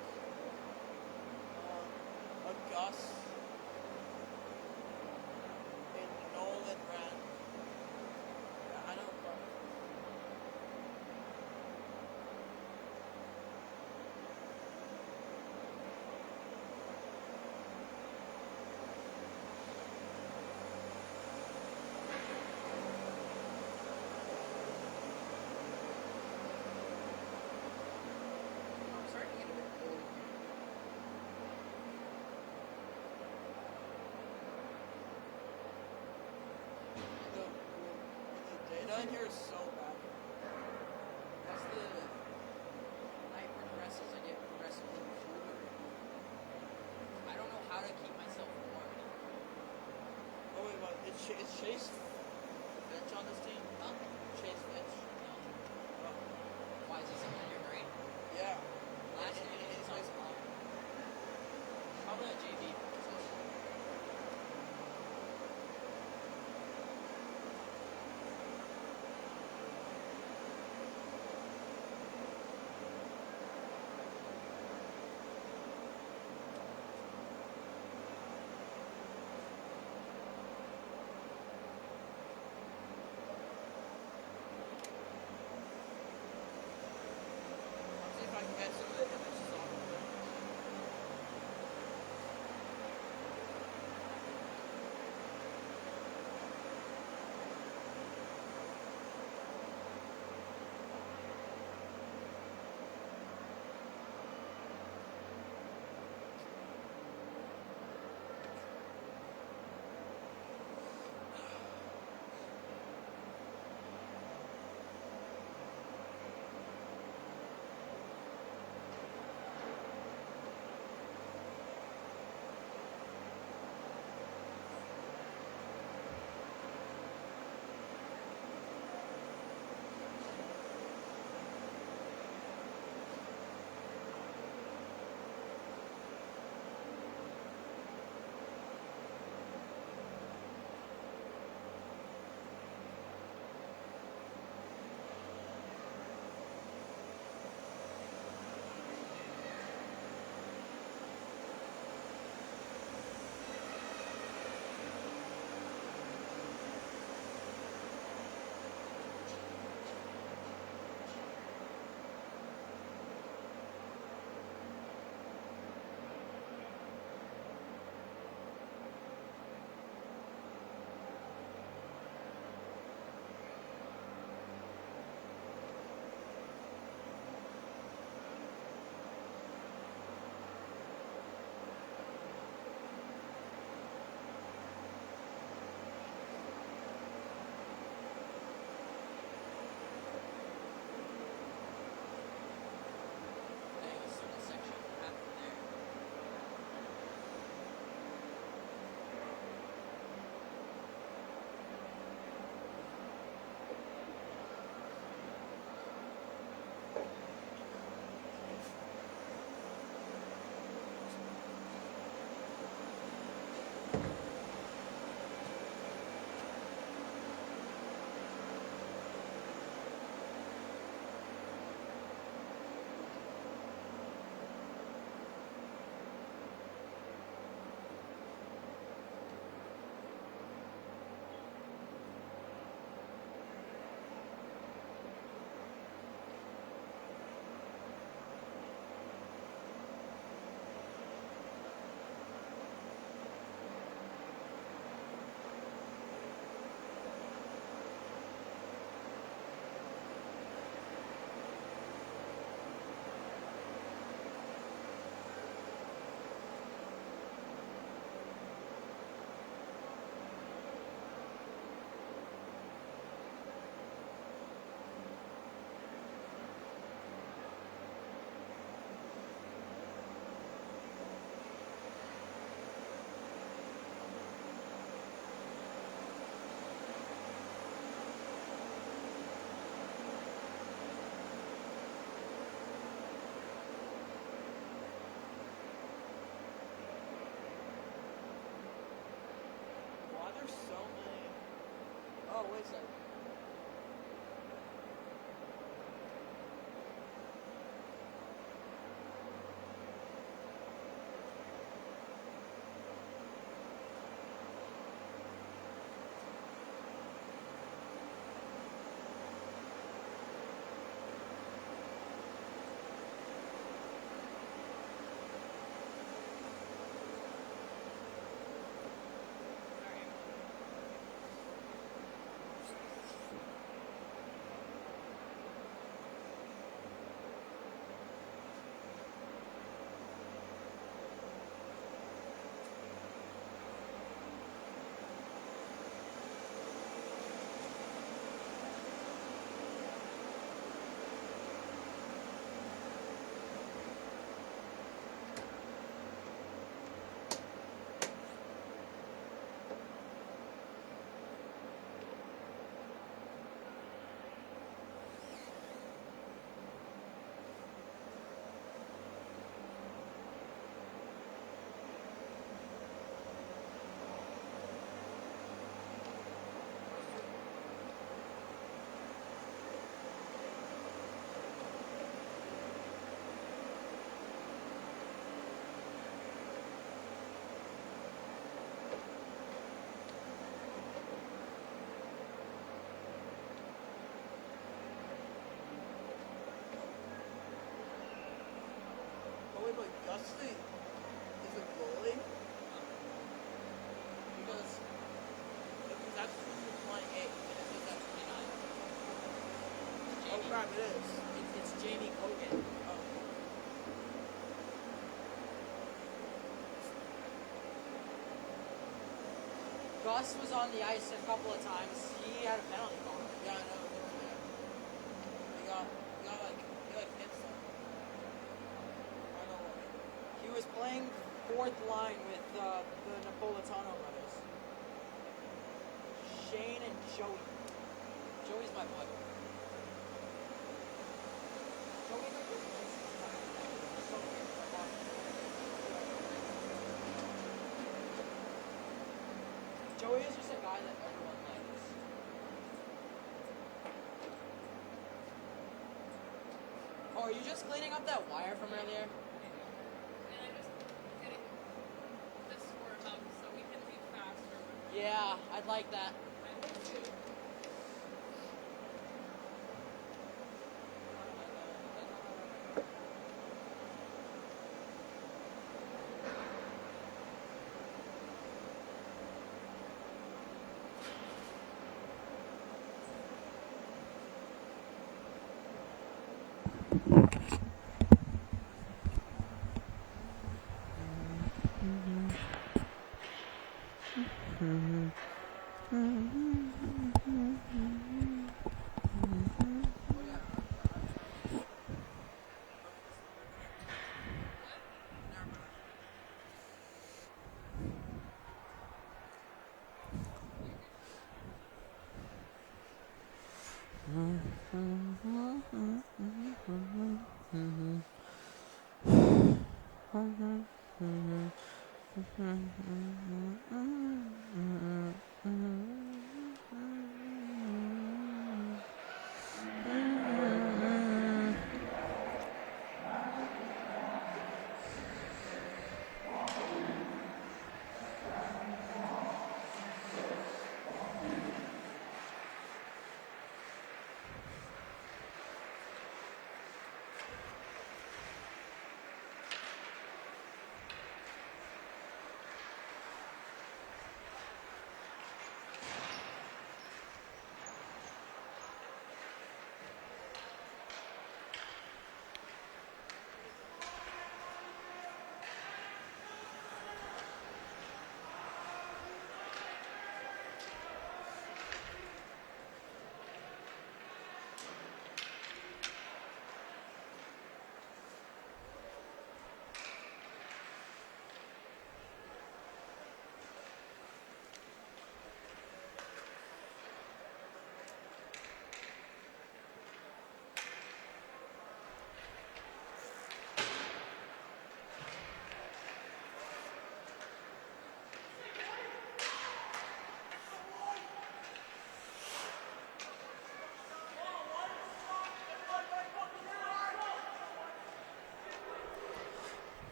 Gus, and said. Oh wait, but Gusty is a goalie? Because that's playing 8 and it says that's 29. Oh crap, it is. It's Jamie Cogan. Oh. Gus was on the ice a couple of times. He had a penalty call. Yeah, I know. He got hit some. I don't know what. He was playing fourth line with the Napolitano brothers. Shane and Joey. Joey's my boy. Joey's a good player. So weird. Joey is just a guy that everyone likes. Oh, are you just cleaning up that wire from earlier? And I just did this score up so we can read faster. Yeah, I'd like that. I would too.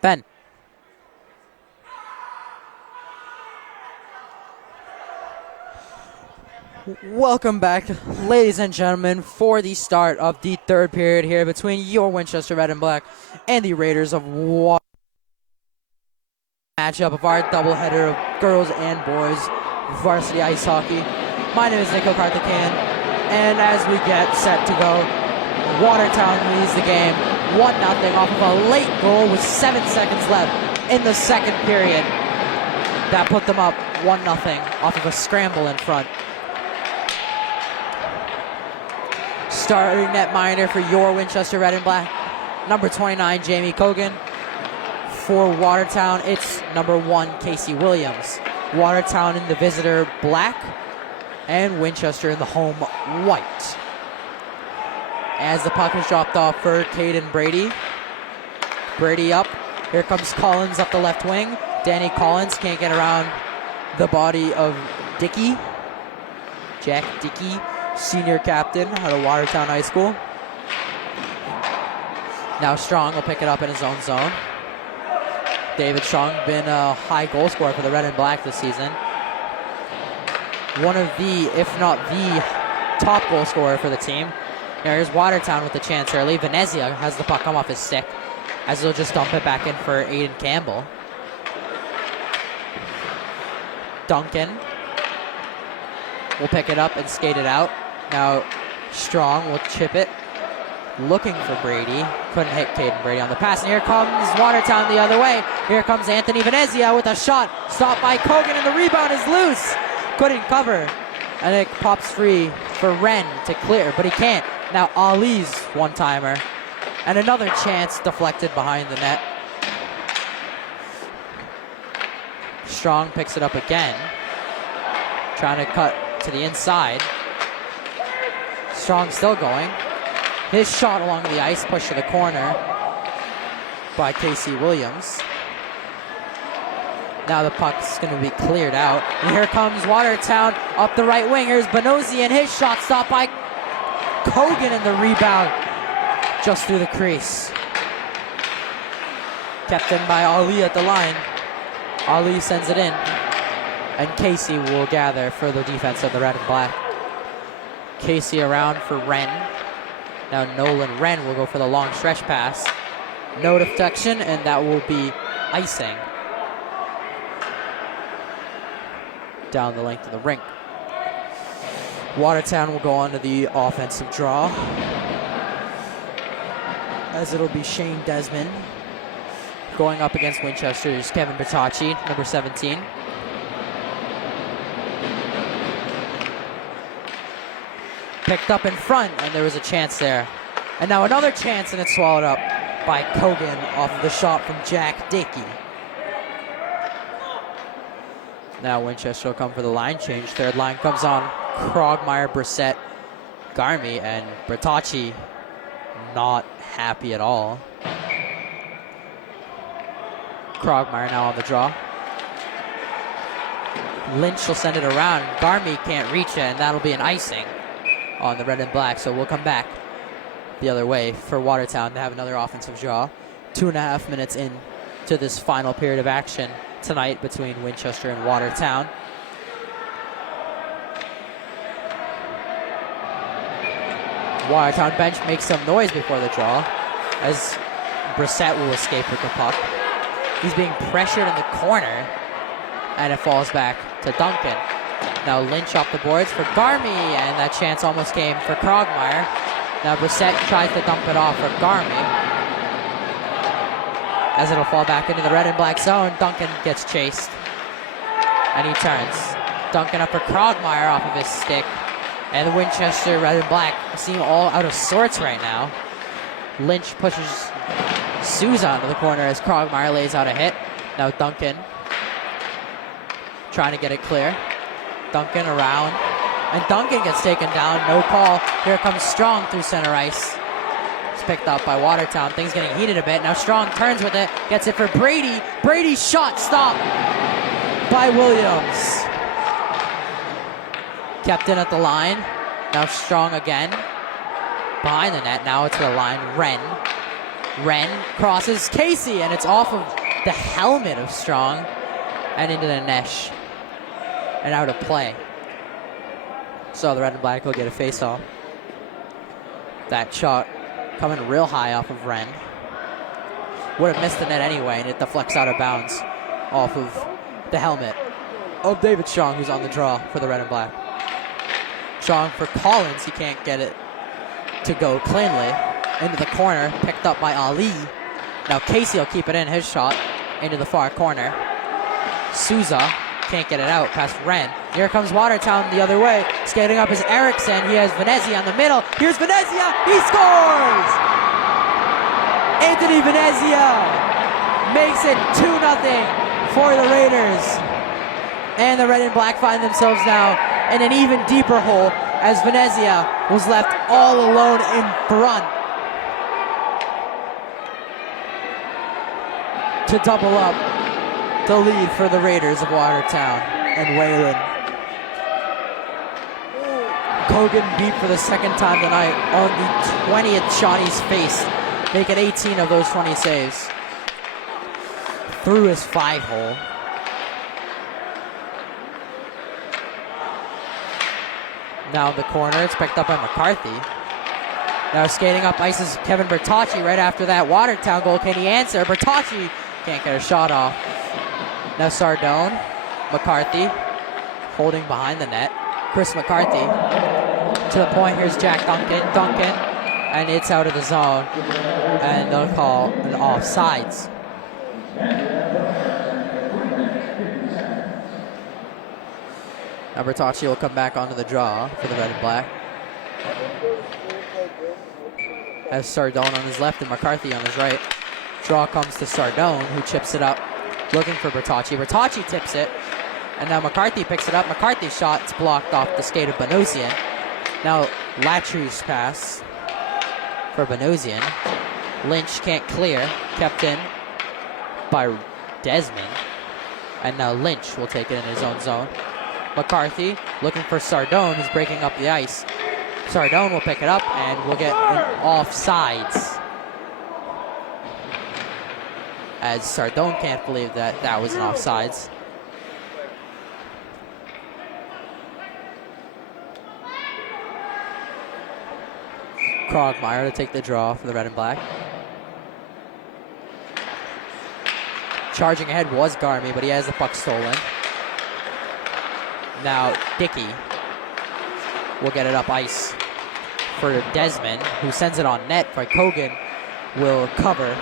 Ben. Welcome back, ladies and gentlemen, for the start of the third period here between your Winchester Red and Black and the Raiders of Watertown. Matchup of our doubleheader of girls and boys varsity ice hockey. My name is Nico Karthikeyan, and as we get set to go, Watertown leads the game 1-0 off of a late goal with 7 seconds left in the second period. That put them up 1-0 off of a scramble in front. Starting netminder for your Winchester Red and Black, number 29, Jamie Cogan. For Watertown, it's number 1, Casey Williams. Watertown in the visitor black, and Winchester in the home white. As the puck is dropped off for Caden Brady. Brady up. Here comes Collins up the left wing. Danny Collins can't get around the body of Dickey. Jack Dickey, senior captain out of Watertown High School. Now Strong will pick it up in his own zone. David Strong been a high goal scorer for the Red and Black this season. One of the, if not the, top goal scorer for the team. Here's Watertown with the chance early. Venezia has the puck come off his stick, as they'll just dump it back in for Aiden Campbell. Duncan will pick it up and skate it out. Now Strong will chip it, looking for Brady. Couldn't hit Caden Brady on the pass. And here comes Watertown the other way. Here comes Anthony Venezia with a shot. Stopped by Cogan, and the rebound is loose. Couldn't cover. And it pops free for Wren to clear, but he can't. Now Ali's one-timer. And another chance deflected behind the net. Strong picks it up again. Trying to cut to the inside. Strong still going. His shot along the ice, pushed to the corner by Casey Williams. Now the puck's going to be cleared out. And here comes Watertown up the right wing. Here's Bonosi, and his shot stopped by Cogan, and the rebound just through the crease. Kept in by Ali at the line. Ali sends it in. And Casey will gather for the defense of the Red and Black. Casey around for Wren. Now Nolan Wren will go for the long stretch pass. No deflection, and that will be icing down the length of the rink. Watertown will go on to the offensive draw, as it'll be Shane Desmond going up against Winchester's Kevin Bertacci, number 17. Picked up in front, and there was a chance there. And now another chance, and it's swallowed up by Cogan off of the shot from Jack Dickey. Now Winchester will come for the line change. Third line comes on. Krogmeyer, Brissett, Garmy, and Bertacci not happy at all. Krogmeyer now on the draw. Lynch will send it around. Garmy can't reach it, and that'll be an icing on the Red and Black. So we'll come back the other way for Watertown to have another offensive draw. 2.5 minutes in to this final period of action tonight between Winchester and Watertown. Watertown bench makes some noise before the draw, as Brissett will escape with the puck. He's being pressured in the corner, and it falls back to Duncan. Now Lynch off the boards for Garmy, and that chance almost came for Krogmeyer. Now Brissett tries to dump it off for Garmy, as it'll fall back into the Red and Black zone. Duncan gets chased, and he turns. Duncan up for Krogmeyer off of his stick, and the Winchester Red and Black seem all out of sorts right now. Lynch pushes Souza into the corner as Krogmeyer lays out a hit. Now Duncan trying to get it clear. Duncan around, and Duncan gets taken down. No call. Here comes Strong through center ice. It's picked up by Watertown. Things getting heated a bit. Now Strong turns with it, gets it for Brady. Brady's shot stopped by Williams. Kept in at the line. Now Strong again. Behind the net. Now it's the line. Wren. Wren crosses Casey, and it's off of the helmet of Strong and into the mesh and out of play. So the red and black will get a face-off. That shot coming real high off of Wren. Would have missed the net anyway, and it deflects out of bounds off of the helmet of David Strong, who's on the draw for the red and black. Strong for Collins. He can't get it to go cleanly. Into the corner, picked up by Ali. Now Casey will keep it in, his shot into the far corner. Souza can't get it out past Wren. Here comes Watertown the other way. Skating up is Erickson. He has Venezia on the middle. Here's Venezia. He scores! Anthony Venezia makes it 2-0 for the Raiders. And the red and black find themselves now in an even deeper hole as Venezia was left all alone in front to double up the lead for the Raiders of Watertown and Wayland. Kogan beat for the second time tonight on the 20th shot he's faced, making 18 of those 20 saves through his 5-hole. Now the corner, it's picked up by McCarthy. Now skating up ice is Kevin Bertocci right after that Watertown goal. Can he answer? Bertocci can't get a shot off. Now Sardone, McCarthy holding behind the net. Chris McCarthy to the point. Here's Jack Duncan, and it's out of the zone, and they'll call an offsides. Now Bertocci will come back onto the draw for the red and black. Has Sardone on his left and McCarthy on his right. Draw comes to Sardone, who chips it up, looking for Bertocci. Bertocci tips it, and now McCarthy picks it up. McCarthy's shot's blocked off the skate of Benosian. Now Latry's pass for Benosian. Lynch can't clear, kept in by Desmond. And now Lynch will take it in his own zone. McCarthy looking for Sardone, who's breaking up the ice. Sardone will pick it up, and we'll get an offsides. As Sardone can't believe that that was an offsides. Krogmeyer to take the draw for the red and black. Charging ahead was Garmy, but he has the puck stolen. Now Dickey will get it up ice for Desmond, who sends it on net by Kogan, will cover.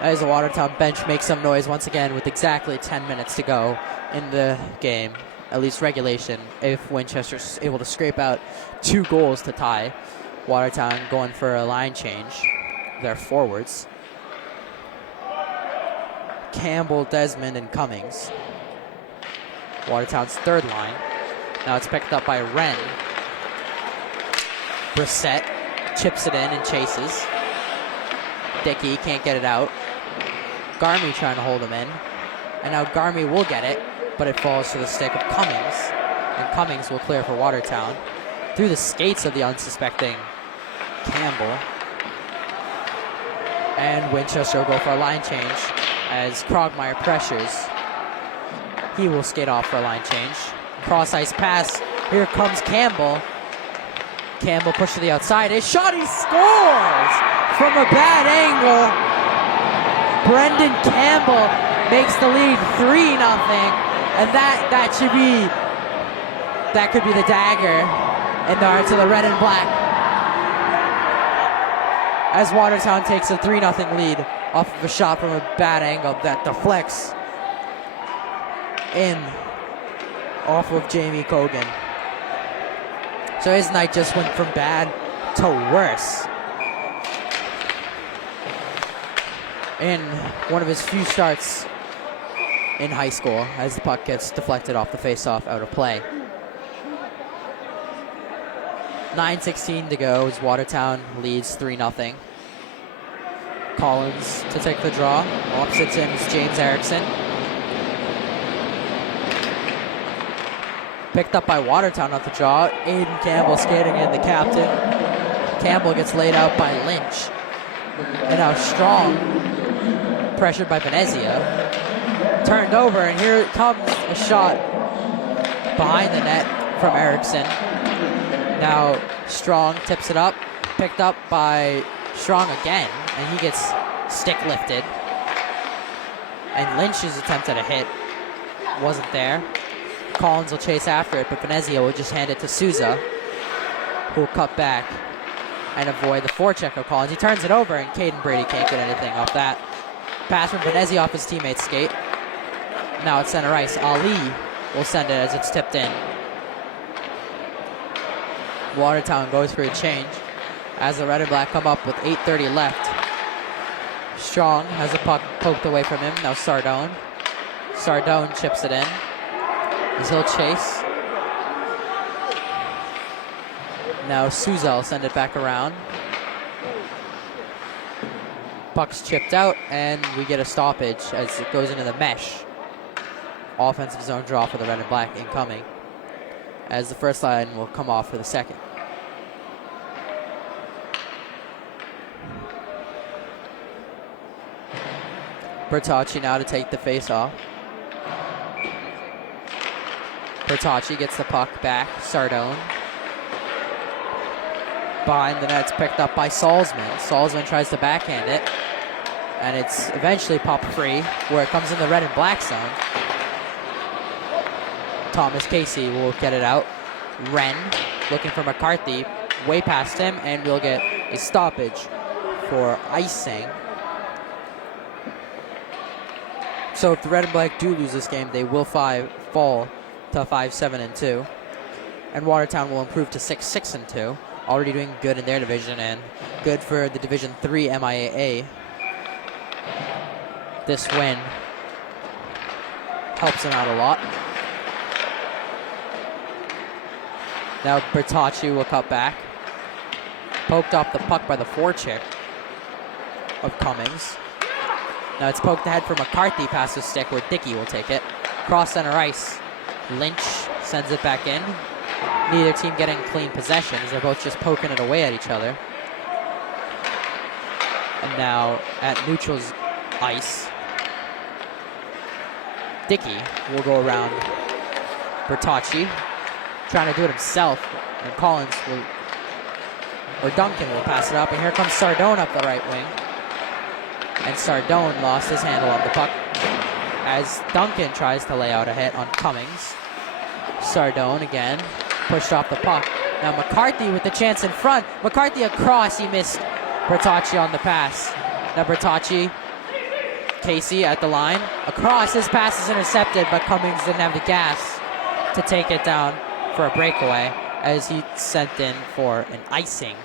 As the Watertown bench makes some noise once again with exactly 10 minutes to go in the game, at least regulation, if Winchester's able to scrape out 2 goals to tie. Watertown going for a line change. Their forwards. Campbell, Desmond, and Cummings. Watertown's third line. Now it's picked up by Wren. Brissett chips it in and chases. Dickey can't get it out. Garmy trying to hold him in. And now Garmy will get it, but it falls to the stick of Cummings. And Cummings will clear for Watertown through the skates of the unsuspecting Campbell. And Winchester will go for a line change as Krogmeyer pressures. He will skate off for a line change. Cross ice pass. Here comes Campbell. Campbell pushed to the outside. His shot, he scores from a bad angle. Brendan Campbell makes the lead 3-0, and that could be the dagger in the hearts of the red and black. As Watertown takes a 3-0 lead off of a shot from a bad angle that deflects in off of Jamie Kogan. So his night just went from bad to worse in one of his few starts in high school as the puck gets deflected off the face-off out of play. 9:16 to go as Watertown leads 3-0. Collins to take the draw. Opposite him is James Erickson. Picked up by Watertown off the draw. Aiden Campbell skating in, the captain. Campbell gets laid out by Lynch. And now Strong, pressured by Venezia, turned over, and here comes a shot behind the net from Erickson. Now Strong tips it up, picked up by Strong again, and he gets stick lifted. And Lynch's attempt at a hit wasn't there. Collins will chase after it, but Venezia will just hand it to Souza, who will cut back and avoid the forecheck of Collins. He turns it over, and Caden Brady can't get anything off that. Pass from Venezia off his teammate's skate. Now at center ice, Ali will send it as it's tipped in. Watertown goes for a change as the red and black come up with 8:30 left. Strong has a puck poked away from him. Now Sardone. Sardone chips it in as he'll chase. Now Souza will send it back around. Puck's chipped out, and we get a stoppage as it goes into the mesh. Offensive zone draw for the red and black incoming, as the first line will come off for the second. Bertocci now to take the face off. Bertocci gets the puck back. Sardone. Behind the net's picked up by Salzman. Salzman tries to backhand it, and it's eventually popped free where it comes in the red and black zone. Thomas Casey will get it out. Wren looking for McCarthy, way past him, and we'll get a stoppage for icing. So if the red and black do lose this game, they will fall to 5-7-2, and Watertown will improve to 6-6-2. Already doing good in their division and good for the Division III MIAA. This win helps them out a lot. Now Bertocci will cut back. Poked off the puck by the forecheck of Cummings. Now it's poked ahead for McCarthy past the stick where Dickey will take it. Cross center ice. Lynch sends it back in. Neither team getting clean possession as they're both just poking it away at each other. And now at neutral's ice, Dickey will go around Bertocci, trying to do it himself, and Collins will, or Duncan will pass it up, and here comes Sardone up the right wing. And Sardone lost his handle on the puck as Duncan tries to lay out a hit on Cummings. Sardone again, pushed off the puck. Now McCarthy with the chance in front. McCarthy across, he missed Bertocci on the pass. Now Bertocci, Casey at the line. Across, his pass is intercepted, but Cummings didn't have the gas to take it down for a breakaway as he sent in for an icing.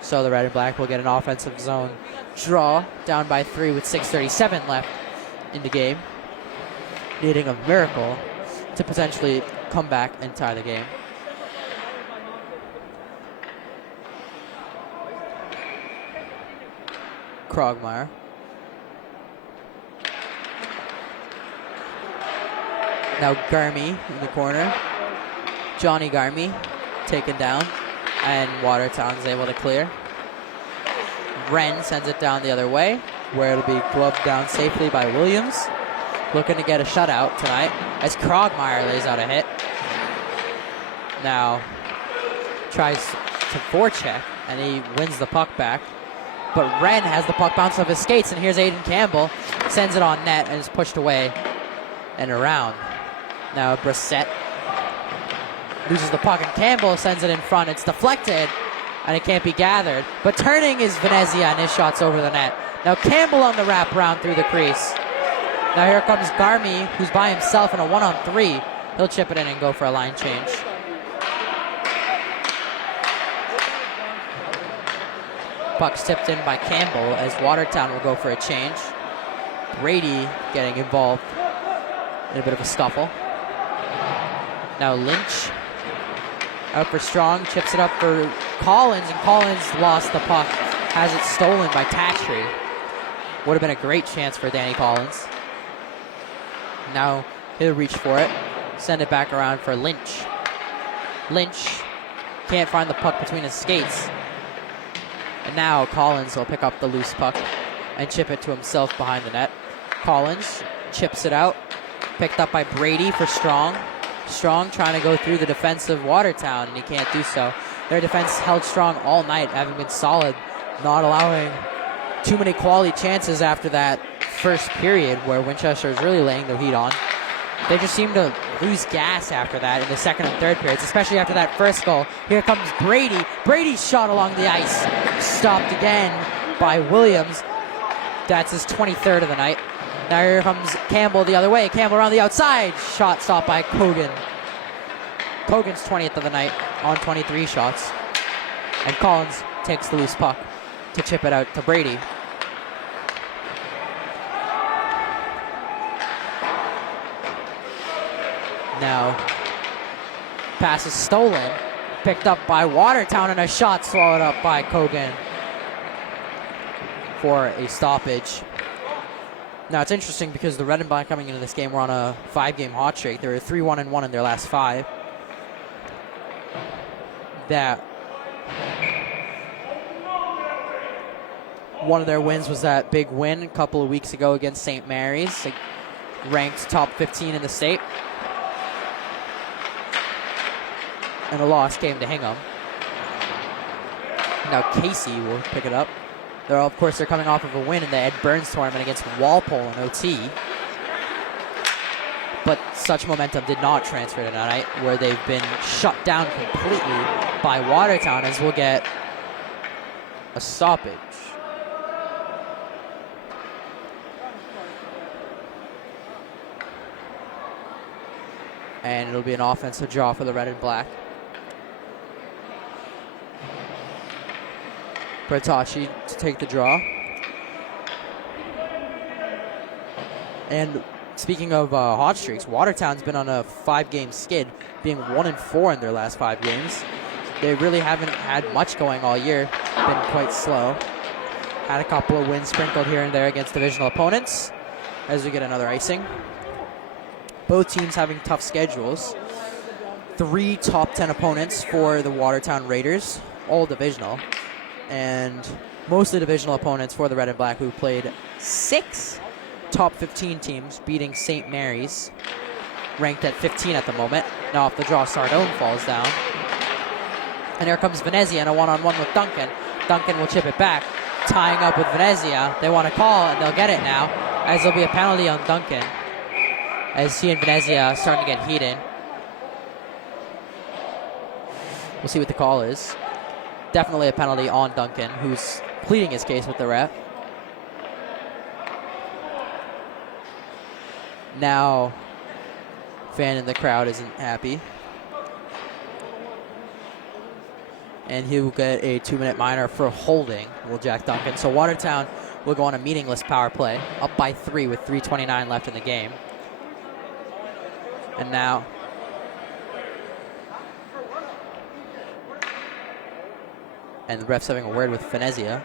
So the red and black will get an offensive zone draw, down by 3 with 6:37 left in the game, needing a miracle to potentially come back and tie the game. Krogmeyer. Now Garmy in the corner. Johnny Garmy taken down, and Watertown is able to clear. Wren sends it down the other way, where it'll be gloved down safely by Williams. Looking to get a shutout tonight as Krogmeyer lays out a hit. Now tries to forecheck, and he wins the puck back. But Wren has the puck bounce off his skates, and here's Aiden Campbell. Sends it on net and is pushed away and around. Now Brissett loses the puck, and Campbell sends it in front. It's deflected, and it can't be gathered. But turning is Venezia, and his shot's over the net. Now Campbell on the wraparound through the crease. Now here comes Garmy, who's by himself in a 1-on-3. He'll chip it in and go for a line change. Puck's tipped in by Campbell as Watertown will go for a change. Brady getting involved in a bit of a scuffle. Now Lynch out for Strong, chips it up for Collins, and Collins lost the puck. Has it stolen by Tatry. Would have been a great chance for Danny Collins. Now he'll reach for it, send it back around for Lynch. Lynch can't find the puck between his skates And now Collins will pick up the loose puck and chip it to himself behind the net. Collins chips it out. Picked up by Brady for Strong. Strong trying to go through the defense of Watertown, and he can't do so. Their defense held strong all night, having been solid, not allowing too many quality chances after that first period where Winchester is really laying the heat on. They just seem to lose gas after that in the second and third periods, especially after that first goal. Here comes Brady. Brady's shot along the ice. Stopped again by Williams. That's his 23rd of the night. Now here comes Campbell the other way. Campbell around the outside. Shot stopped by Kogan. Kogan's 20th of the night on 23 shots. And Collins takes the loose puck to chip it out to Brady. Now, pass is stolen. Picked up by Watertown, and a shot swallowed up by Kogan for a stoppage. Now, it's interesting because the Red and Black coming into this game were on a 5-game hot streak. They were 3-1-1 in their last 5. That one of their wins was that big win a couple of weeks ago against St. Mary's, ranked top 15 in the state. And the loss came to Hingham. Now Casey will pick it up. Of course, they're coming off of a win in the Ed Burns tournament against Walpole in OT. But such momentum did not transfer tonight, where they've been shut down completely by Watertown, as we'll get a stoppage. And it'll be an offensive draw for the Red and Black. Bertacci to take the draw. And speaking of hot streaks, Watertown's been on a 5-game skid, being 1-4 in their last 5 games. They really haven't had much going all year, been quite slow. Had a couple of wins sprinkled here and there against divisional opponents as we get another icing. Both teams having tough schedules. 3 top 10 opponents for the Watertown Raiders, all divisional. And mostly divisional opponents for the Red and Black, who played 6 top 15 teams, beating St. Mary's, ranked at 15 at the moment. Now off the draw, Sardone falls down. And here comes Venezia in a one-on-one with Duncan. Duncan will chip it back, tying up with Venezia. They want to call, and they'll get it now, as there'll be a penalty on Duncan, as he and Venezia are starting to get heated. We'll see what the call is. Definitely a penalty on Duncan, who's pleading his case with the ref. Now, fan in the crowd isn't happy. And he will get a 2-minute minor for holding, will Jack Duncan. So Watertown will go on a meaningless power play, up by 3 with 3:29 left in the game. And now, and the ref's having a word with Venezia.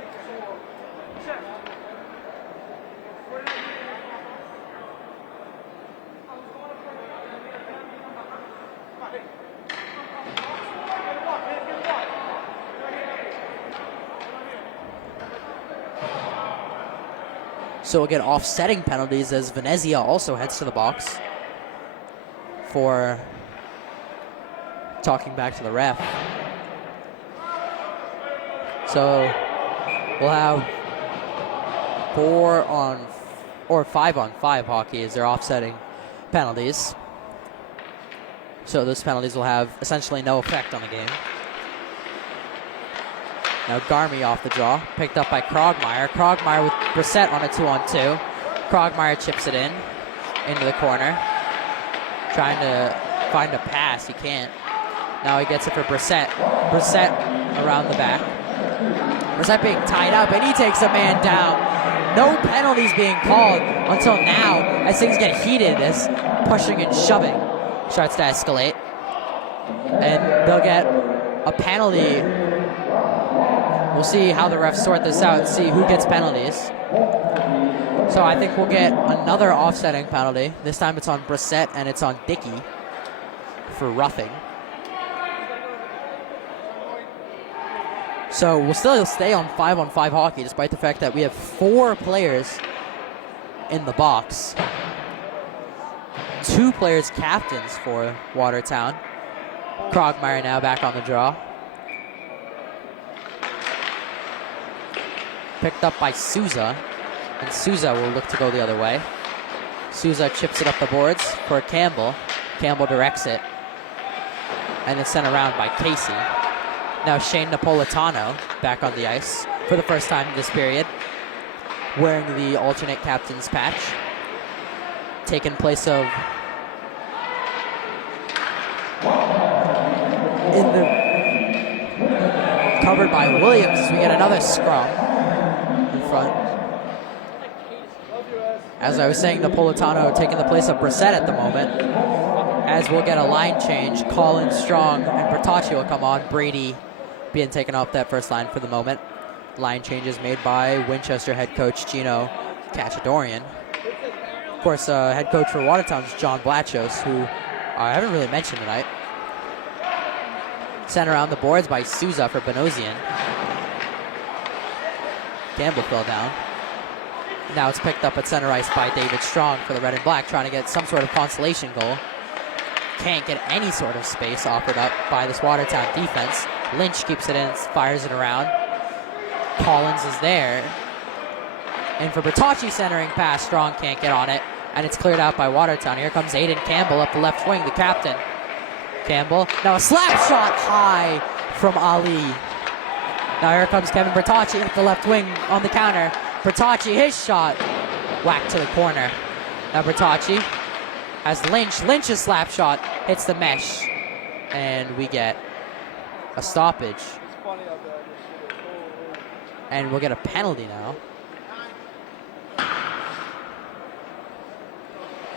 So we'll get offsetting penalties as Venezia also heads to the box for talking back to the ref. So we'll have 5-on-5 hockey as their offsetting penalties. So those penalties will have essentially no effect on the game. Now Garmy off the draw, picked up by Krogmeyer. Krogmeyer with Brissett on a 2-on-2. Krogmeyer chips it into the corner. Trying to find a pass, he can't. Now he gets it for Brissett. Brissett around the back. Brissett being tied up, and he takes a man down. No penalties being called until now, as things get heated, as pushing and shoving starts to escalate. And they'll get a penalty. We'll see how the refs sort this out and see who gets penalties. So I think we'll get another offsetting penalty. This time it's on Brissett and it's on Dickey for roughing. So we'll still stay on 5-on-5 hockey, despite the fact that we have 4 players in the box. 2 players captains for Watertown. Krogmeyer now back on the draw. Picked up by Souza, and Souza will look to go the other way. Souza chips it up the boards for Campbell. Campbell directs it, and it's sent around by Casey. Now Shane Napolitano back on the ice for the first time this period, wearing the alternate captain's patch, taking place of covered by Williams. We get another scrum in front. As I was saying, Napolitano taking the place of Brissett at the moment. As we'll get a line change, Collins, Strong, and Bertocci will come on. Brady being taken off that first line for the moment. Line changes made by Winchester head coach Gino Cacciadorian. Of course, head coach for Watertown's John Blatchos, who I haven't really mentioned tonight. Sent around the boards by Souza for Benosian. Campbell fell down. Now it's picked up at center ice by David Strong for the red and black, trying to get some sort of consolation goal. Can't get any sort of space offered up by this Watertown defense. Lynch keeps it in, fires it around. Collins is there. And for Bertocci centering pass, Strong can't get on it, and it's cleared out by Watertown. Here comes Aiden Campbell up the left wing, the captain. Campbell, now a slap shot high from Ali. Now here comes Kevin Bertocci at the left wing on the counter. Bertocci, his shot, whacked to the corner. Now Bertocci has Lynch. Lynch's slap shot hits the mesh, and we get a stoppage. And we'll get a penalty now.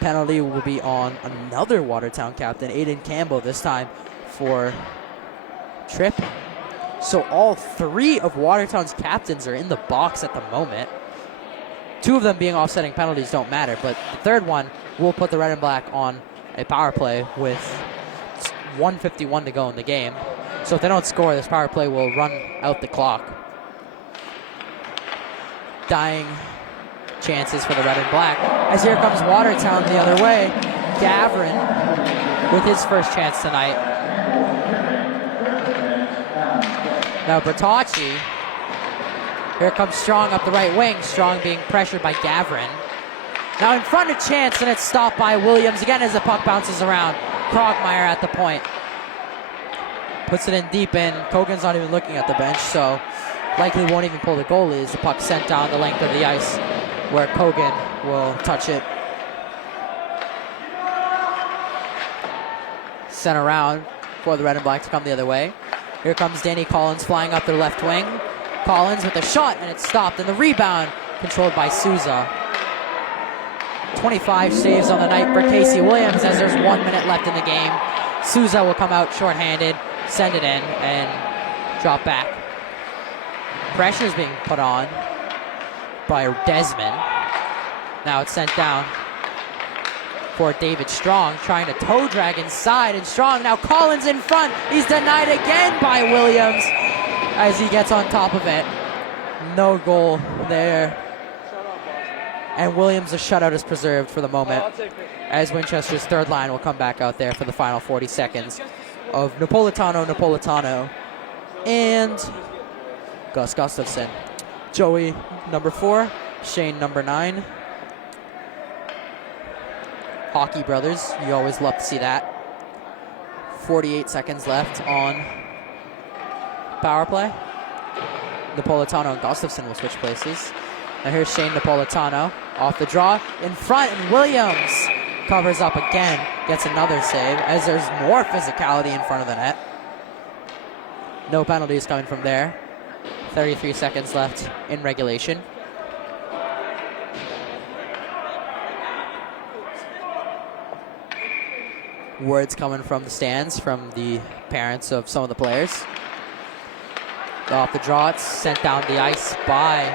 Penalty will be on another Watertown captain, Aiden Campbell, this time for tripping. So all 3 of Watertown's captains are in the box at the moment. 2 of them being offsetting penalties don't matter, but the third one will put the red and black on a power play with 1:51 to go in the game. So if they don't score, this power play will run out the clock. Dying chances for the red and black, as here comes Watertown the other way. Gavrin with his first chance tonight. Now Bertocci. Here comes Strong up the right wing. Strong being pressured by Gavrin. Now in front of chance, and it's stopped by Williams again as the puck bounces around. Krogmeyer at the point. Puts it in deep, and Kogan's not even looking at the bench, so likely won't even pull the goalie as the puck sent down the length of the ice, where Kogan will touch it. Sent around for the red and black to come the other way. Here comes Danny Collins flying up their left wing. Collins with a shot, and it's stopped, and the rebound controlled by Souza. 25 saves on the night for Casey Williams as there's 1 minute left in the game. Souza will come out shorthanded, send it in, and drop back. Pressure is being put on by Desmond. Now it's sent down for David Strong, trying to toe drag inside, and Strong, now Collins in front. He's denied again by Williams as he gets on top of it. No goal there. And Williams' shutout is preserved for the moment, as Winchester's third line will come back out there for the final 40 seconds of Napolitano, and Gus Gustafson. Joey, number 4. Shane, number 9. Hockey brothers, you always love to see that. 48 seconds left on power play. Napolitano and Gustafson will switch places. Now here's Shane Napolitano off the draw in front, and Williams covers up again, gets another save as there's more physicality in front of the net. No penalties coming from there. 33 seconds left in regulation. Words coming from the stands from the parents of some of the players. Off the draw, it's sent down the ice by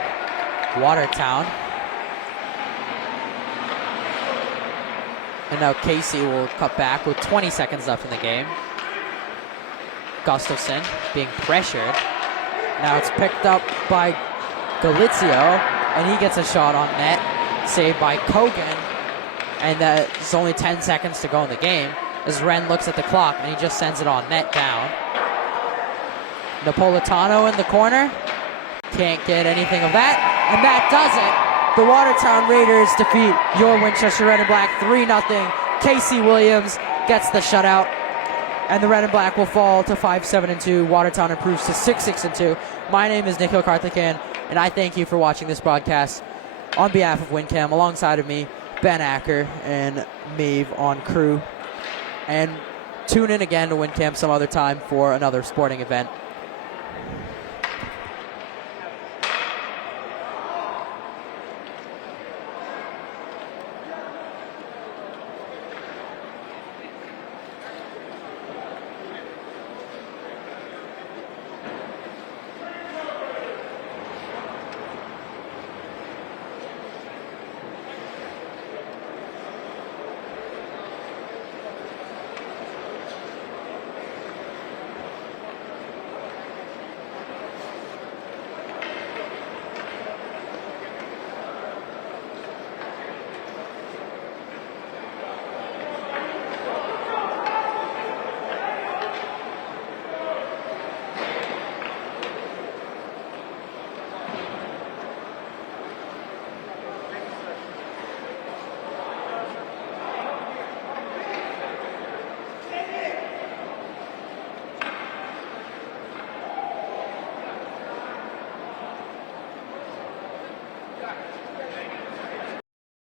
Watertown. And now Casey will cut back with 20 seconds left in the game. Gustafson being pressured. Now it's picked up by Galizio, and he gets a shot on net, saved by Kogan, and there's only 10 seconds to go in the game as Ren looks at the clock, and he just sends it on net down. Napolitano in the corner, can't get anything of that, and that does it. The Watertown Raiders defeat your Winchester Red and Black 3-0. Casey Williams gets the shutout, and the Red and Black will fall to 5-7-2. Watertown improves to 6-6-2. My name is Nikhil Karthikeyan, and I thank you for watching this broadcast on behalf of WinCam. Alongside of me, Ben Acker and Maeve on crew. And tune in again to WinCam some other time for another sporting event.